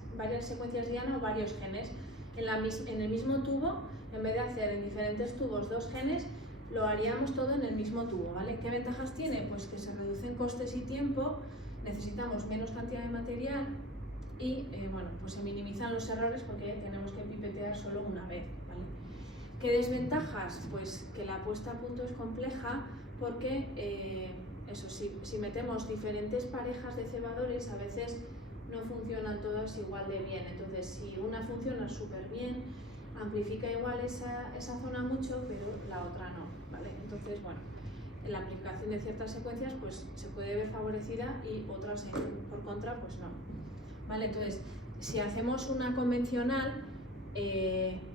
secuencias diana o varios genes. En el mismo tubo, en vez de hacer en diferentes tubos 2 genes, lo haríamos todo en el mismo tubo, ¿vale? ¿Qué ventajas tiene? Pues que se reducen costes y tiempo, necesitamos menos cantidad de material y, bueno, pues se minimizan los errores porque tenemos que pipetear solo una vez, ¿vale? ¿Qué desventajas? Pues que la puesta a punto es compleja porque, si metemos diferentes parejas de cebadores, a veces no funcionan todas igual de bien. Entonces, si una funciona súper bien, amplifica igual esa zona mucho, pero la otra no, ¿vale? Entonces, bueno, la amplificación de ciertas secuencias pues se puede ver favorecida y otras por contra pues no, ¿vale? Entonces, si hacemos una convencional,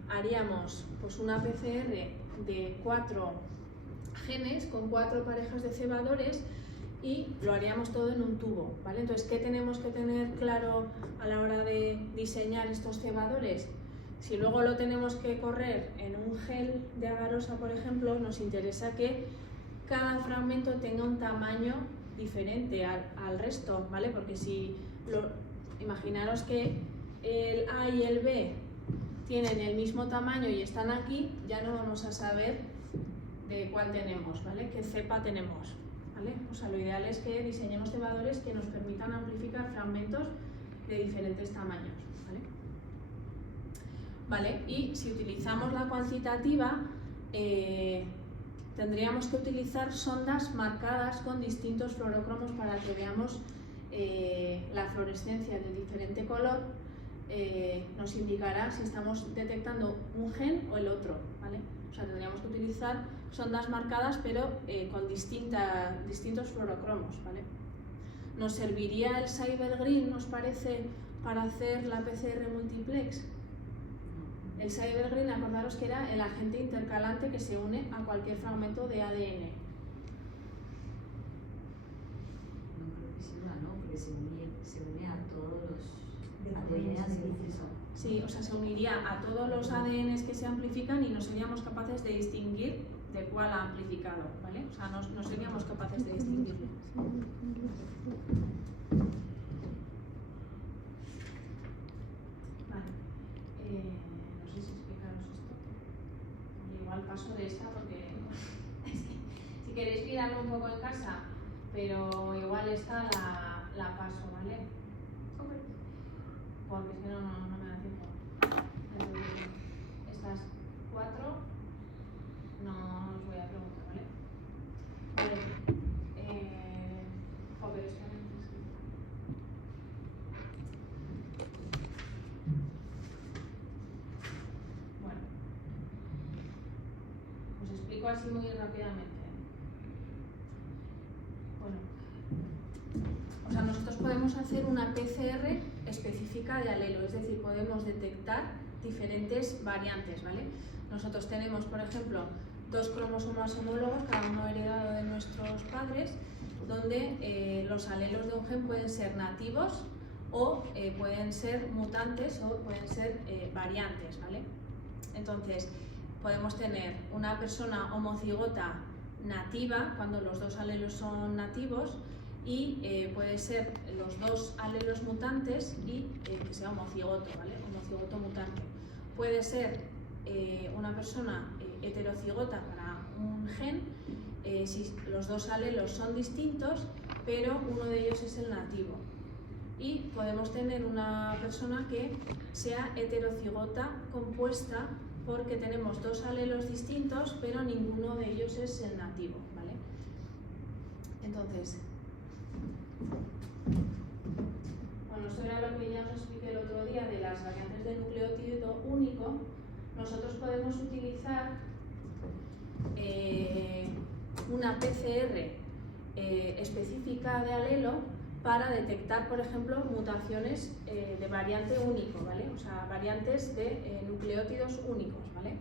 haríamos pues una PCR de 4 genes con 4 parejas de cebadores y lo haríamos todo en un tubo, ¿vale? Entonces, ¿qué tenemos que tener claro a la hora de diseñar estos cebadores? Si luego lo tenemos que correr en un gel de agarosa, por ejemplo, nos interesa que cada fragmento tenga un tamaño diferente al resto, ¿vale? Porque imaginaros que el A y el B tienen el mismo tamaño y están aquí, ya no vamos a saber de cuál tenemos, ¿vale? ¿Qué cepa tenemos? ¿Vale? O sea, lo ideal es que diseñemos cebadores que nos permitan amplificar fragmentos de diferentes tamaños, ¿vale? Vale, y si utilizamos la cuantitativa, tendríamos que utilizar sondas marcadas con distintos fluorocromos para que veamos la fluorescencia de diferente color. Nos indicará si estamos detectando un gen o el otro, ¿vale? O sea, tendríamos que utilizar sondas marcadas pero con distintos fluorocromos, ¿vale? ¿Nos serviría el Cyber-Green, nos parece, para hacer la PCR multiplex? El Cyber-Green, acordaros que era el agente intercalante que se une a cualquier fragmento de ADN. No creo que sirva, ¿no? Porque se une a todos los ADN. Sí, o sea, se uniría a todos los ADNs que se amplifican y no seríamos capaces de distinguir de cuál ha amplificado, ¿vale? O sea, no seríamos capaces de distinguirlo. paso de esta porque es que si queréis mirarlo un poco en casa, pero igual esta la paso, ¿vale? Porque es que no me da tiempo. Entonces, estas 4 no os voy a preguntar, ¿vale? Vale. Joder, es que antes sí. Bueno, os explico así muy rápidamente. Bueno, o sea, nosotros podemos hacer una PCR específica de alelo, es decir, podemos detectar diferentes variantes, ¿vale? Nosotros tenemos, por ejemplo, 2 cromosomas homólogos, cada uno heredado de nuestros padres, donde los alelos de un gen pueden ser nativos o pueden ser mutantes o pueden ser variantes, ¿vale? Entonces, podemos tener una persona homocigota nativa, cuando los 2 alelos son nativos, y puede ser los 2 alelos mutantes y que sea homocigoto, ¿vale? Homocigoto mutante. Puede ser una persona heterocigota para un gen si los 2 alelos son distintos, pero uno de ellos es el nativo. Y podemos tener una persona que sea heterocigota compuesta porque tenemos 2 alelos distintos, pero ninguno de ellos es el nativo, ¿vale? Entonces, bueno, esto era lo que ya os expliqué el otro día de las variantes de nucleótido único. Nosotros podemos utilizar una PCR específica de alelo para detectar, por ejemplo, mutaciones de variante único, ¿vale? O sea, variantes de nucleótidos únicos, ¿vale?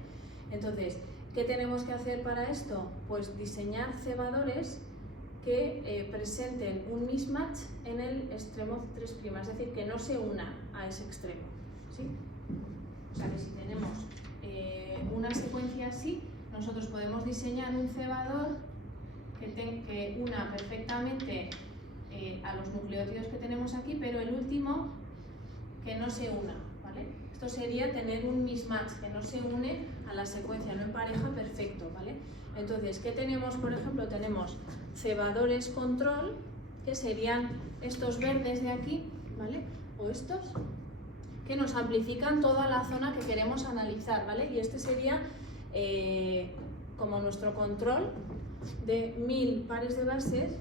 Entonces, ¿qué tenemos que hacer para esto? Pues diseñar cebadores que presenten un mismatch en el extremo 3', es decir, que no se una a ese extremo, ¿sí? O sea, que si tenemos una secuencia así, nosotros podemos diseñar un cebador que una perfectamente a los nucleótidos que tenemos aquí, pero el último que no se una, ¿vale? Esto sería tener un mismatch, que no se une a la secuencia, no empareja perfecto, ¿vale? Entonces, ¿qué tenemos? Por ejemplo, tenemos cebadores control, que serían estos verdes de aquí, ¿vale? O estos, que nos amplifican toda la zona que queremos analizar, ¿vale? Y este sería como nuestro control de 1000 pares de bases,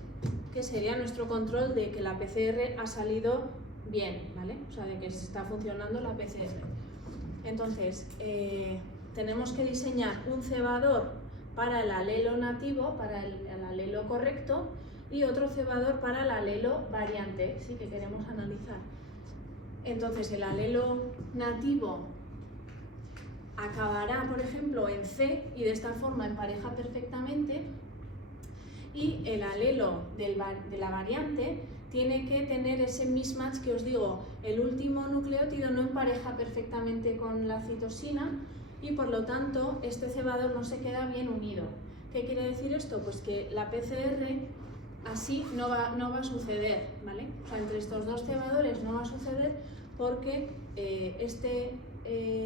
que sería nuestro control de que la PCR ha salido bien, ¿vale? O sea, de que está funcionando la PCR. Entonces, tenemos que diseñar un cebador para el alelo nativo, para el alelo correcto, y otro cebador para el alelo variante, ¿sí? Que queremos analizar. Entonces, el alelo nativo acabará, por ejemplo, en C y de esta forma empareja perfectamente, y el alelo de la variante tiene que tener ese mismatch que os digo, el último nucleótido no empareja perfectamente con la citosina y por lo tanto este cebador no se queda bien unido. ¿Qué quiere decir esto? Pues que la PCR así no va a suceder, ¿vale? O sea, entre estos 2 cebadores no va a suceder porque este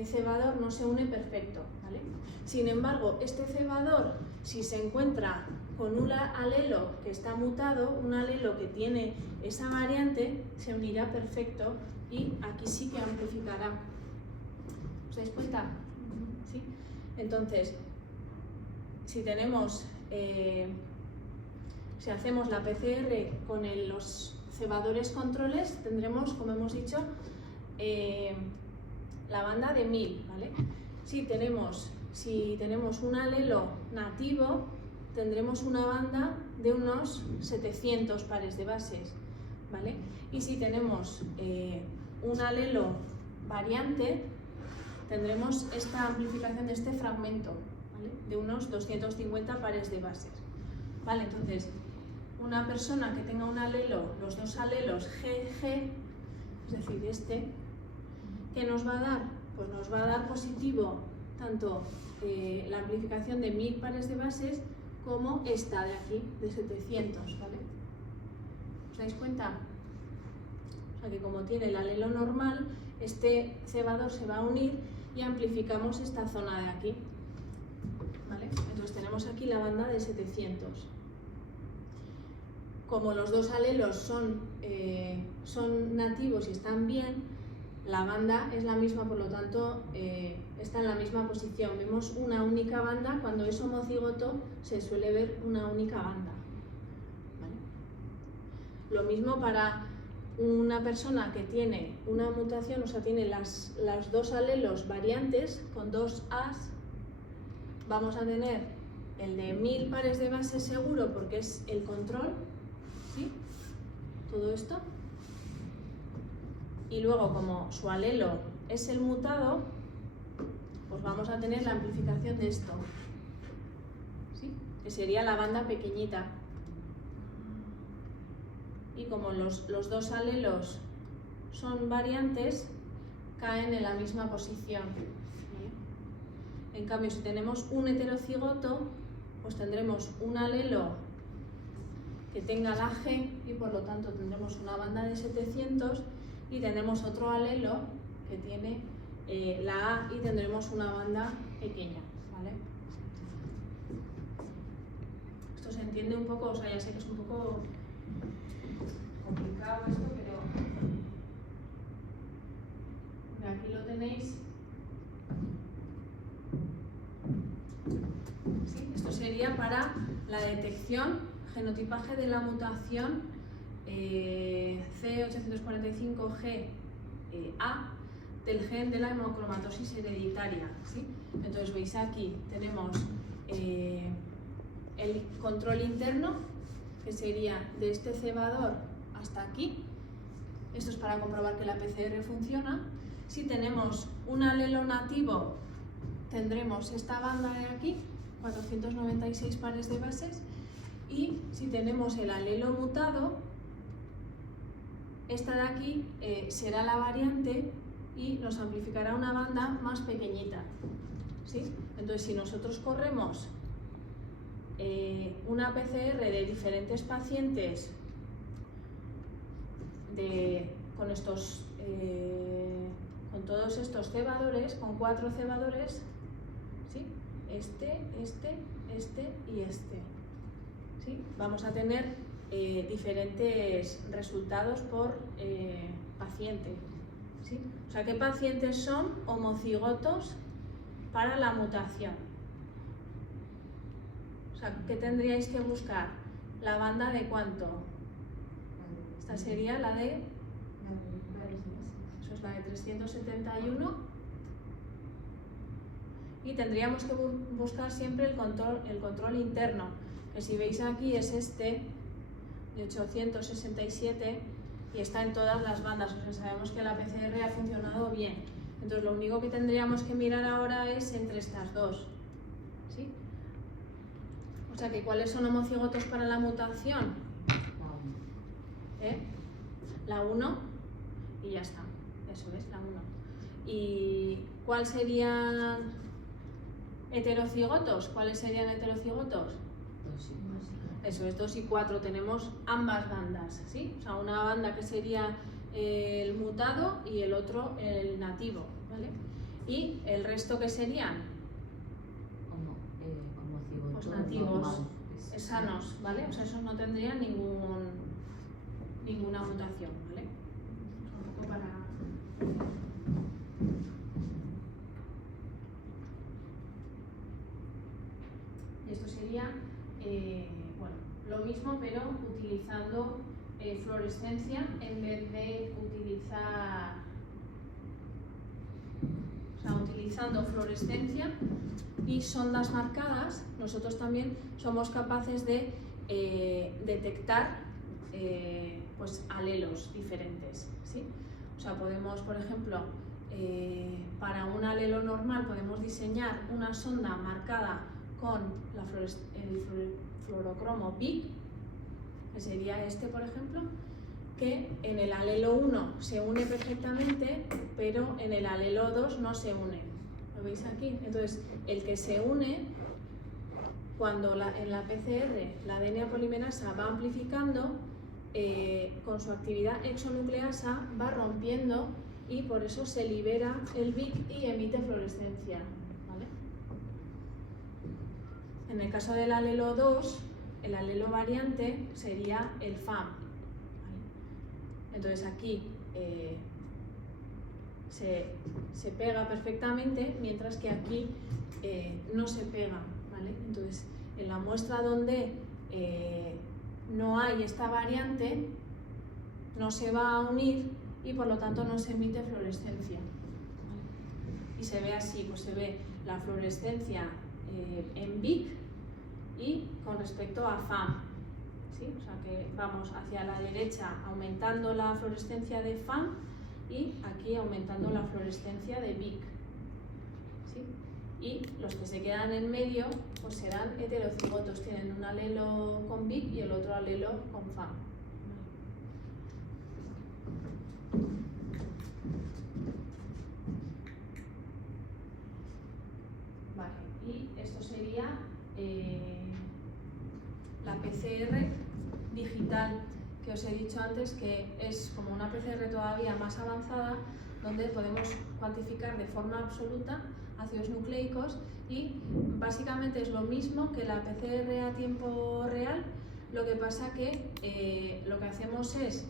cebador no se une perfecto, ¿vale? Sin embargo, este cebador, si se encuentra con un alelo que está mutado, un alelo que tiene esa variante, se unirá perfecto y aquí sí que amplificará. ¿Os dais cuenta? ¿Sí? Entonces, si tenemos, si hacemos la PCR con los cebadores controles, tendremos, como hemos dicho, la banda de 1000, ¿vale? Si tenemos un alelo nativo, tendremos una banda de unos 700 pares de bases, ¿vale? Y si tenemos un alelo variante, tendremos esta amplificación de este fragmento, ¿vale? De unos 250 pares de bases, ¿vale? Entonces, una persona que tenga un alelo, los 2 alelos GG, es decir, este, ¿qué nos va a dar? Pues nos va a dar positivo tanto la amplificación de 1000 pares de bases como esta de aquí, de 700, ¿vale? ¿Os dais cuenta? O sea que como tiene el alelo normal, este cebador se va a unir y amplificamos esta zona de aquí, ¿vale? tenemos aquí la banda de 700. Como los dos alelos son nativos y están bien, la banda es la misma, por lo tanto está en la misma posición. Vemos una única banda, cuando es homocigoto se suele ver una única banda. ¿Vale? Lo mismo para una persona que tiene una mutación, o sea, tiene las dos alelos variantes con dos As, vamos a tener el de 1000 pares de bases seguro porque es el control, ¿sí? Todo esto. Y luego, como su alelo es el mutado, pues vamos a tener la amplificación de esto, ¿sí? Que sería la banda pequeñita. Y como los dos alelos son variantes, caen en la misma posición. ¿Vale? En cambio, si tenemos un heterocigoto, pues tendremos un alelo que tenga la G y por lo tanto tendremos una banda de 700 y tenemos otro alelo que tiene la A y tendremos una banda pequeña. ¿Vale? Esto se entiende un poco, o sea, ya sé que es un poco complicado esto, pero aquí lo tenéis. ¿Sí? Esto sería para la detección, genotipaje de la mutación C845G-A del gen de la hemocromatosis hereditaria. ¿Sí? Entonces veis aquí tenemos el control interno, que sería de este cebador hasta aquí. Esto es para comprobar que la PCR funciona. Si tenemos un alelo nativo, tendremos esta banda de aquí, 496 pares de bases, y si tenemos el alelo mutado, esta de aquí será la variante y nos amplificará una banda más pequeñita. ¿Sí? Entonces, si nosotros corremos una PCR de diferentes pacientes con todos estos cebadores, con 4 cebadores, ¿sí? Este y este. ¿Sí? Vamos a tener diferentes resultados por paciente. ¿Sí? O sea, ¿qué pacientes son homocigotos para la mutación? O sea, ¿qué tendríais que buscar? ¿La banda de cuánto? Esta sería la de... Eso es la de 371. Y tendríamos que buscar siempre el control interno, que si veis aquí es este de 867 y está en todas las bandas. O sea, sabemos que la PCR ha funcionado bien. Entonces lo único que tendríamos que mirar ahora es entre estas dos. ¿Sí? O sea, que ¿cuáles son homocigotos para la mutación? La 1 y ya está. Eso es, la 1. ¿Y cuál serían heterocigotos? ¿Cuáles serían heterocigotos? 2 y 4. Eso es, 2 y 4. Tenemos ambas bandas, ¿sí? O sea, una banda que sería el mutado y el otro el nativo, ¿vale? Y el resto que serían Homocigotos pues nativos, normal, sanos, ¿vale? O sea, esos no tendrían ninguna mutación, ¿vale? Un poco para... Y esto sería, bueno, lo mismo, pero utilizando fluorescencia en vez de utilizar... O sea, utilizando fluorescencia y sondas marcadas, nosotros también somos capaces de detectar pues alelos diferentes, ¿sí? O sea, podemos, por ejemplo, para un alelo normal podemos diseñar una sonda marcada con el fluorocromo PIC, que sería este, por ejemplo, que en el alelo 1 se une perfectamente, pero en el alelo 2 no se une. ¿Lo veis aquí? Entonces, el que se une, cuando en la PCR la DNA polimerasa va amplificando, con su actividad exonucleasa va rompiendo y por eso se libera el BIC y emite fluorescencia. ¿Vale? En el caso del alelo 2, el alelo variante sería el FAM. ¿Vale? Entonces aquí se pega perfectamente, mientras que aquí no se pega. ¿Vale? Entonces, en la muestra donde no hay esta variante, no se va a unir y por lo tanto no se emite fluorescencia. ¿Vale? Y se ve así, pues se ve la fluorescencia en BIC y con respecto a FAM. ¿Sí? O sea que vamos hacia la derecha aumentando la fluorescencia de FAM y aquí aumentando la fluorescencia de BIC. ¿Sí? Y los que se quedan en medio pues serán heterocigotos, tienen un alelo con BIC y el otro alelo con FAM. Vale, y esto sería la PCR digital que os he dicho antes, que es como una PCR todavía más avanzada, donde podemos cuantificar de forma absoluta ácidos nucleicos y básicamente es lo mismo que la PCR a tiempo real, lo que pasa que lo que hacemos es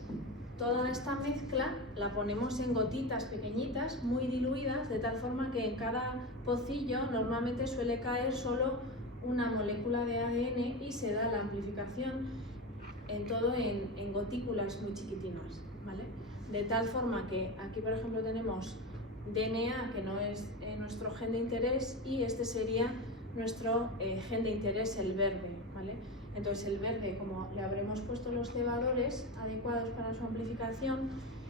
toda esta mezcla la ponemos en gotitas pequeñitas, muy diluidas, de tal forma que en cada pocillo normalmente suele caer solo una molécula de ADN y se da la amplificación en todo en gotículas muy chiquitinas, ¿vale? De tal forma que aquí, por ejemplo, tenemos DNA, que no es nuestro gen de interés, y este sería nuestro gen de interés, el verde, ¿vale? Entonces el verde, como le habremos puesto los cebadores adecuados para su amplificación,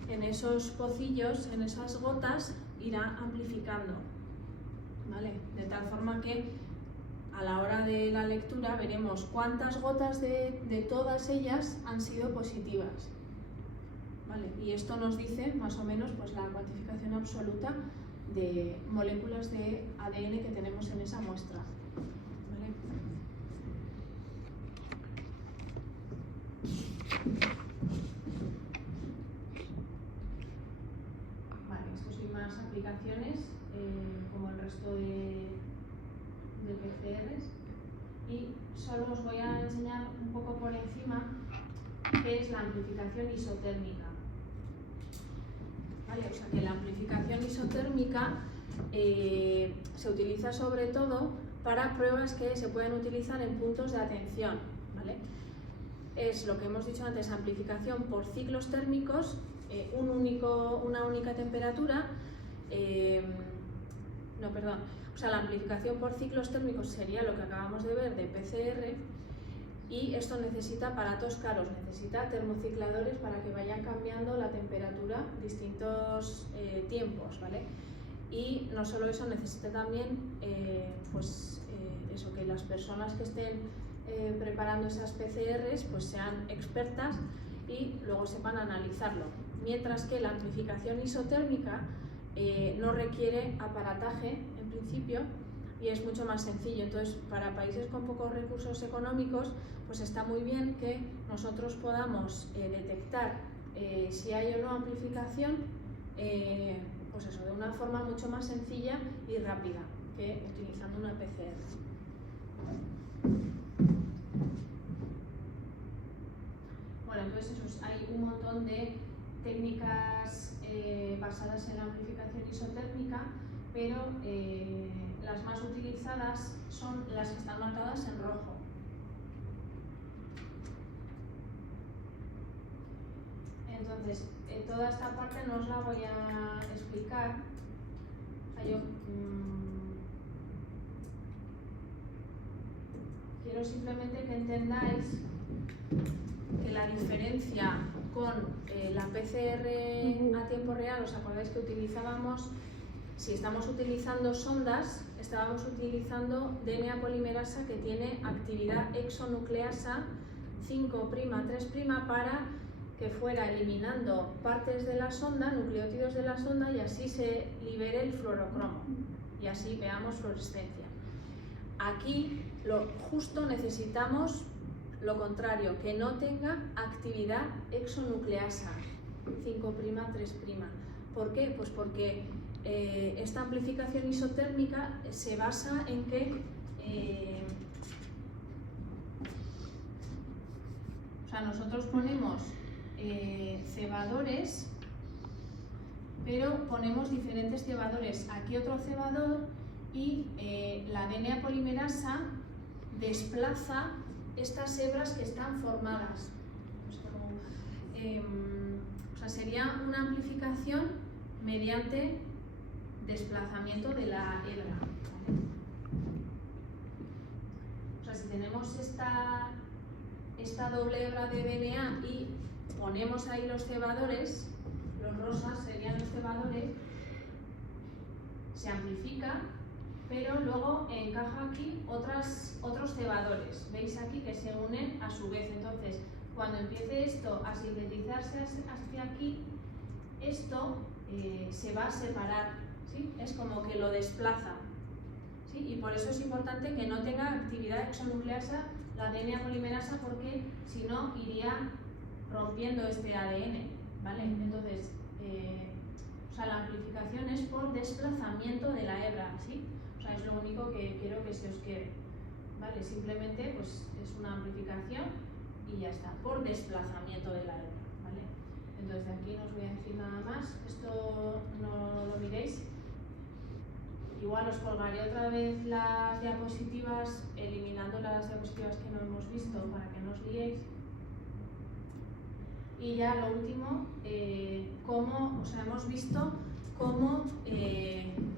en esos pocillos, en esas gotas, irá amplificando, ¿vale? De tal forma que a la hora de la lectura veremos cuántas gotas de todas ellas han sido positivas, ¿vale? Y esto nos dice más o menos pues, la cuantificación absoluta de moléculas de ADN que tenemos en esa muestra. ¿Vale? Vale, esto sin más aplicaciones, como el resto de PCRs, y solo os voy a enseñar un poco por encima qué es la amplificación isotérmica. ¿Vale? O sea que la amplificación isotérmica se utiliza sobre todo para pruebas que se pueden utilizar en puntos de atención, ¿vale? Es lo que hemos dicho antes, amplificación por ciclos térmicos, una única temperatura, o sea, la amplificación por ciclos térmicos sería lo que acabamos de ver de PCR, y esto necesita aparatos caros, necesita termocicladores para que vayan cambiando la temperatura distintos tiempos, ¿vale? Y no solo eso, necesita también eso, que las personas que estén preparando esas PCRs pues sean expertas y luego sepan analizarlo, mientras que la amplificación isotérmica no requiere aparataje en principio y es mucho más sencillo. Entonces, para países con pocos recursos económicos, pues está muy bien que nosotros podamos detectar si hay o no amplificación, pues eso, de una forma mucho más sencilla y rápida que utilizando una PCR. Bueno, entonces hay un montón de técnicas basadas en la amplificación isotérmica, pero las más utilizadas son las que están marcadas en rojo. Entonces, toda esta parte no os la voy a explicar. O sea, yo quiero simplemente que entendáis que la diferencia con la PCR a tiempo real, ¿os acordáis que utilizábamos, si estamos utilizando sondas, estábamos utilizando DNA polimerasa que tiene actividad exonucleasa 5', 3' para que fuera eliminando partes de la sonda, nucleótidos de la sonda, y así se libere el fluorocromo y así veamos fluorescencia. Aquí justo necesitamos lo contrario, que no tenga actividad exonucleasa 5', 3'. ¿Por qué? Pues porque esta amplificación isotérmica se basa en que sea, nosotros ponemos cebadores, pero ponemos diferentes cebadores. Aquí otro cebador y la DNA polimerasa desplaza estas hebras que están formadas. O sea, sería una amplificación mediante desplazamiento de la hebra, ¿vale? O sea, si tenemos esta doble hebra de DNA y ponemos ahí los cebadores, los rosas serían los cebadores, se amplifica, pero luego encaja aquí otros cebadores. Veis aquí que se unen a su vez. Entonces, cuando empiece esto a sintetizarse hacia aquí, esto se va a separar, ¿sí? Es como que lo desplaza, ¿sí? Y por eso es importante que no tenga actividad exonucleasa la DNA polimerasa, porque si no iría rompiendo este ADN, ¿vale? Entonces, o sea, la amplificación es por desplazamiento de la hebra, ¿sí? O sea, es lo único que quiero que se os quede, ¿vale? Simplemente pues es una amplificación y ya está, por desplazamiento de la hebra, ¿vale? Entonces de aquí no os voy a decir nada más, esto no lo miréis. Igual os colgaré otra vez las diapositivas, eliminando las diapositivas que no hemos visto para que no os liéis. Y ya lo último, hemos visto cómo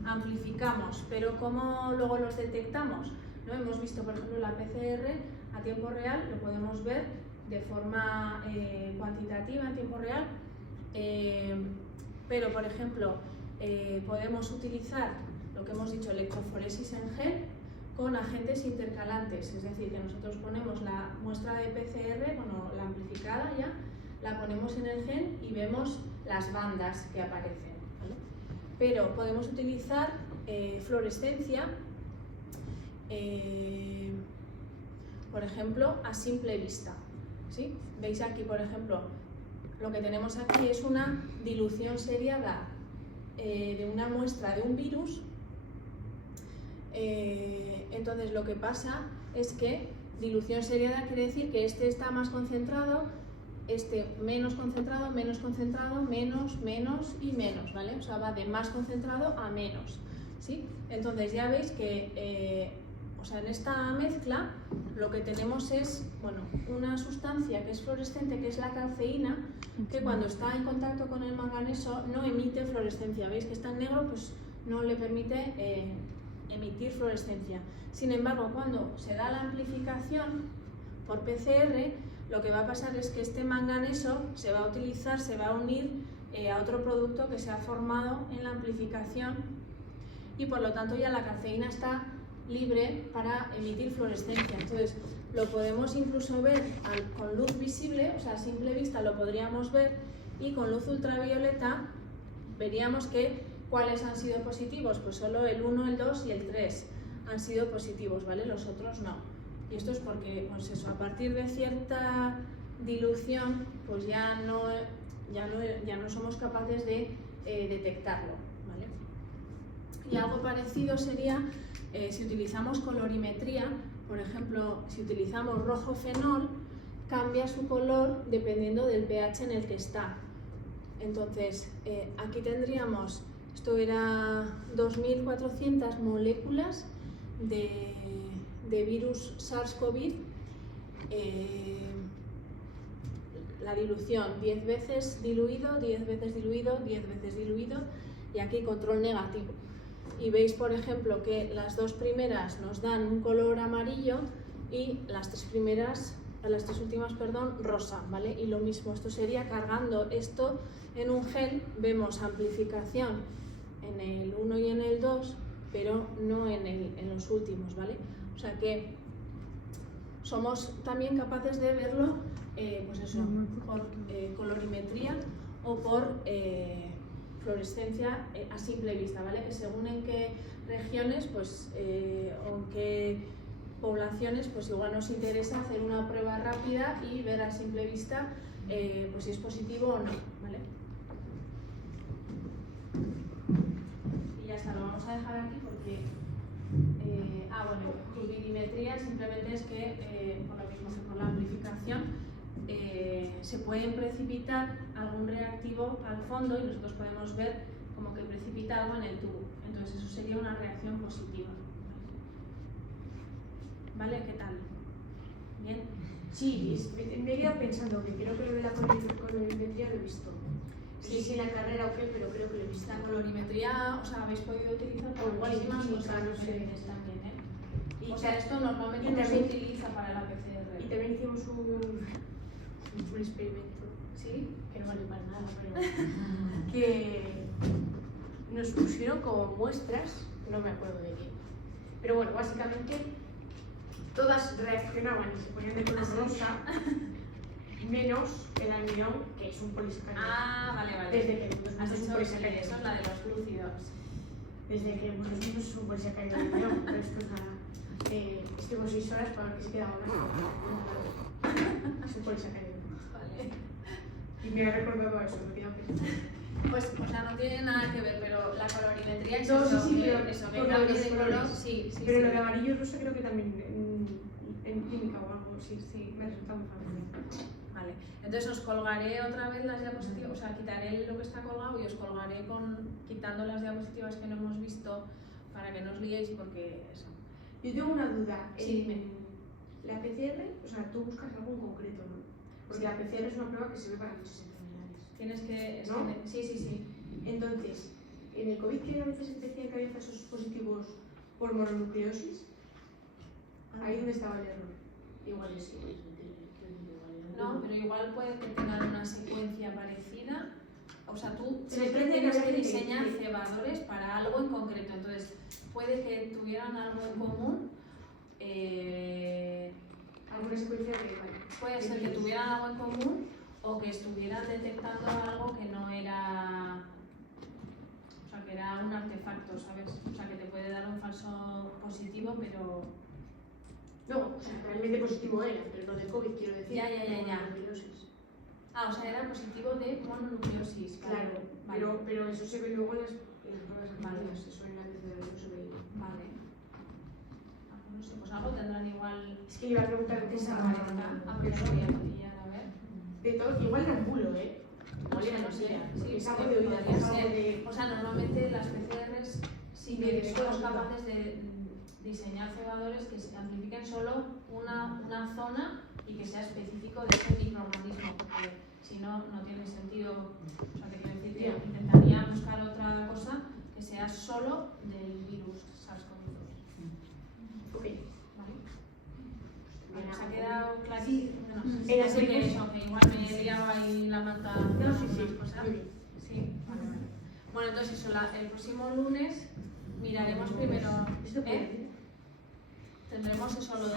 amplificamos, pero cómo luego los detectamos. ¿No? Hemos visto, por ejemplo, la PCR a tiempo real, lo podemos ver de forma cuantitativa en tiempo real, pero, por ejemplo, podemos utilizar lo que hemos dicho, electroforesis en gel, con agentes intercalantes, es decir, que nosotros ponemos la muestra de PCR, bueno, la amplificada ya, la ponemos en el gen y vemos las bandas que aparecen, ¿vale? Pero podemos utilizar fluorescencia, por ejemplo, a simple vista, ¿sí? Veis aquí, por ejemplo, lo que tenemos aquí es una dilución seriada de una muestra de un virus. Entonces lo que pasa es que dilución seriada quiere decir que este está más concentrado, este menos concentrado, menos concentrado, menos, menos y menos, ¿vale? O sea, va de más concentrado a menos, ¿sí? Entonces ya veis que en esta mezcla lo que tenemos es, bueno, una sustancia que es fluorescente, que es la calceína, que cuando está en contacto con el manganeso no emite fluorescencia. ¿Veis que está en negro? Pues no le permite emitir fluorescencia. Sin embargo, cuando se da la amplificación por PCR, lo que va a pasar es que este manganeso se va a utilizar, se va a unir a otro producto que se ha formado en la amplificación y por lo tanto ya la calceína está libre para emitir fluorescencia. Entonces lo podemos incluso ver con luz visible, o sea, a simple vista lo podríamos ver, y con luz ultravioleta veríamos que ¿cuáles han sido positivos? Pues solo el 1, el 2 y el 3 han sido positivos, ¿vale? Los otros no. Y esto es porque, pues eso, a partir de cierta dilución, pues ya no somos capaces de detectarlo, ¿vale? Y algo parecido sería si utilizamos colorimetría, por ejemplo, si utilizamos rojo fenol, cambia su color dependiendo del pH en el que está. Entonces, aquí tendríamos, esto era 2.400 moléculas de virus SARS-CoV, la dilución 10 veces diluido, 10 veces diluido, 10 veces diluido, y aquí control negativo. Y veis, por ejemplo, que las dos primeras nos dan un color amarillo y las tres últimas, rosa, ¿vale? Y lo mismo, esto sería cargando esto en un gel, vemos amplificación en el 1 y en el 2, pero no en los últimos, ¿vale? O sea que somos también capaces de verlo, pues eso, por colorimetría o por fluorescencia a simple vista, ¿vale? Que según en qué regiones, pues, o en qué poblaciones, pues igual nos interesa hacer una prueba rápida y ver a simple vista pues si es positivo o no, ¿vale? Y ya está, lo vamos a dejar aquí porque turbidimetría simplemente es que por lo mismo que por la amplificación se pueden precipitar algún reactivo al fondo y nosotros podemos ver como que precipita algo en el tubo. Entonces eso sería una reacción positiva. ¿Vale? ¿Qué tal? ¿Bien? Sí, me he quedado pensando que creo que lo de la colorimetría lo he visto. Sí, sí, en la carrera o qué, pero creo que lo he visto. La colorimetría, o sea, habéis podido utilizar para igual muchísimas química, cosas no sé. diferentes también, ¿eh? Y O sea, esto normalmente y no se también- utiliza para la PCR. Y también hicimos un experimento, ¿Sí? que no vale para nada, pero que nos pusieron como muestras, no me acuerdo de qué, pero bueno, básicamente todas reaccionaban y se ponían de color rosa, menos el almidón, que es un polisacárido. Ah, vale. Desde que nosotros Has somos un hecho polisacárido. eso es la de los glúcidos. Desde que nosotros somos un polisacárido de almidón, pero esto es nada. Estuvimos 6 horas para ver qué se quedaba más. Es un polisacárido. Vale. Y me ha recordado eso, me he quedado pensando. Pues, o sea, no tiene nada que ver, pero la colorimetría es No, eso, sí, sí, que, pero eso, que por lo cambie de de los color. colores. Sí, sí, Pero sí. lo de amarillo y rosa creo que también en química o algo, sí, me resulta muy familiar. Vale, entonces os colgaré otra vez las diapositivas, o sea, quitaré lo que está colgado y os colgaré quitando las diapositivas que no hemos visto para que no os liéis porque eso. Yo tengo una duda. Sí, dime. La PCR, o sea, tú buscas algo en concreto, ¿no? Porque la PCR es una prueba que se ve para muchas enfermedades. Tienes que... es ¿No? que- sí. Entonces, en el COVID que a veces decían que había casos positivos por mononucleosis, ahí donde estaba el error. Igual es igual. No, pero igual puede que tengan una secuencia parecida. O sea, tú Se me siempre parece que tienes que había gente diseñar que- cebadores para algo en concreto. Entonces, puede que tuvieran algo en común. Alguna secuencia que, vale. Puede ser que tuvieran algo en común o que estuvieran detectando algo que no era... O sea, que era un artefacto, ¿sabes? O sea, que te puede dar un falso positivo, pero... No, o sea, realmente positivo era, pero no de COVID, quiero decir. Ya. Mononucleosis. Ah, o sea, era positivo de mononucleosis. Claro, vale. pero eso se ve luego en las pruebas Vale. antígenas, eso en la PCR no se veía. Vale. Ah, pues no sé, pues algo tendrán igual... Es que le iba a preguntar antes Esa a vareta. Ah, pues lo voy a pillar, a ver. de todo, igual era bulo, ¿eh? Igual era No sé, mentira, sí, porque es algo sí, de oídas, podría es algo ser. de... O sea, normalmente las PCRs sí De que somos todo. capaces de diseñar cebadores que se amplifiquen solo una zona y que sea específico de ese microorganismo, porque si no, no tiene sentido. O sea, te quiero decir que Ya. intentaría buscar otra cosa que sea solo del virus SARS-CoV-2. Ok. ¿Vale? Bien, ¿Se ha quedado claro? Sí. Bueno, En las ya sé que películas- eso, que igual me he liado ahí la mata con No, sí, algunas sí. cosas. Muy bien. Sí, vale. Bueno, entonces eso, el próximo lunes miraremos primero, ¿Esto puede ¿eh? decir? Tendremos eso lo de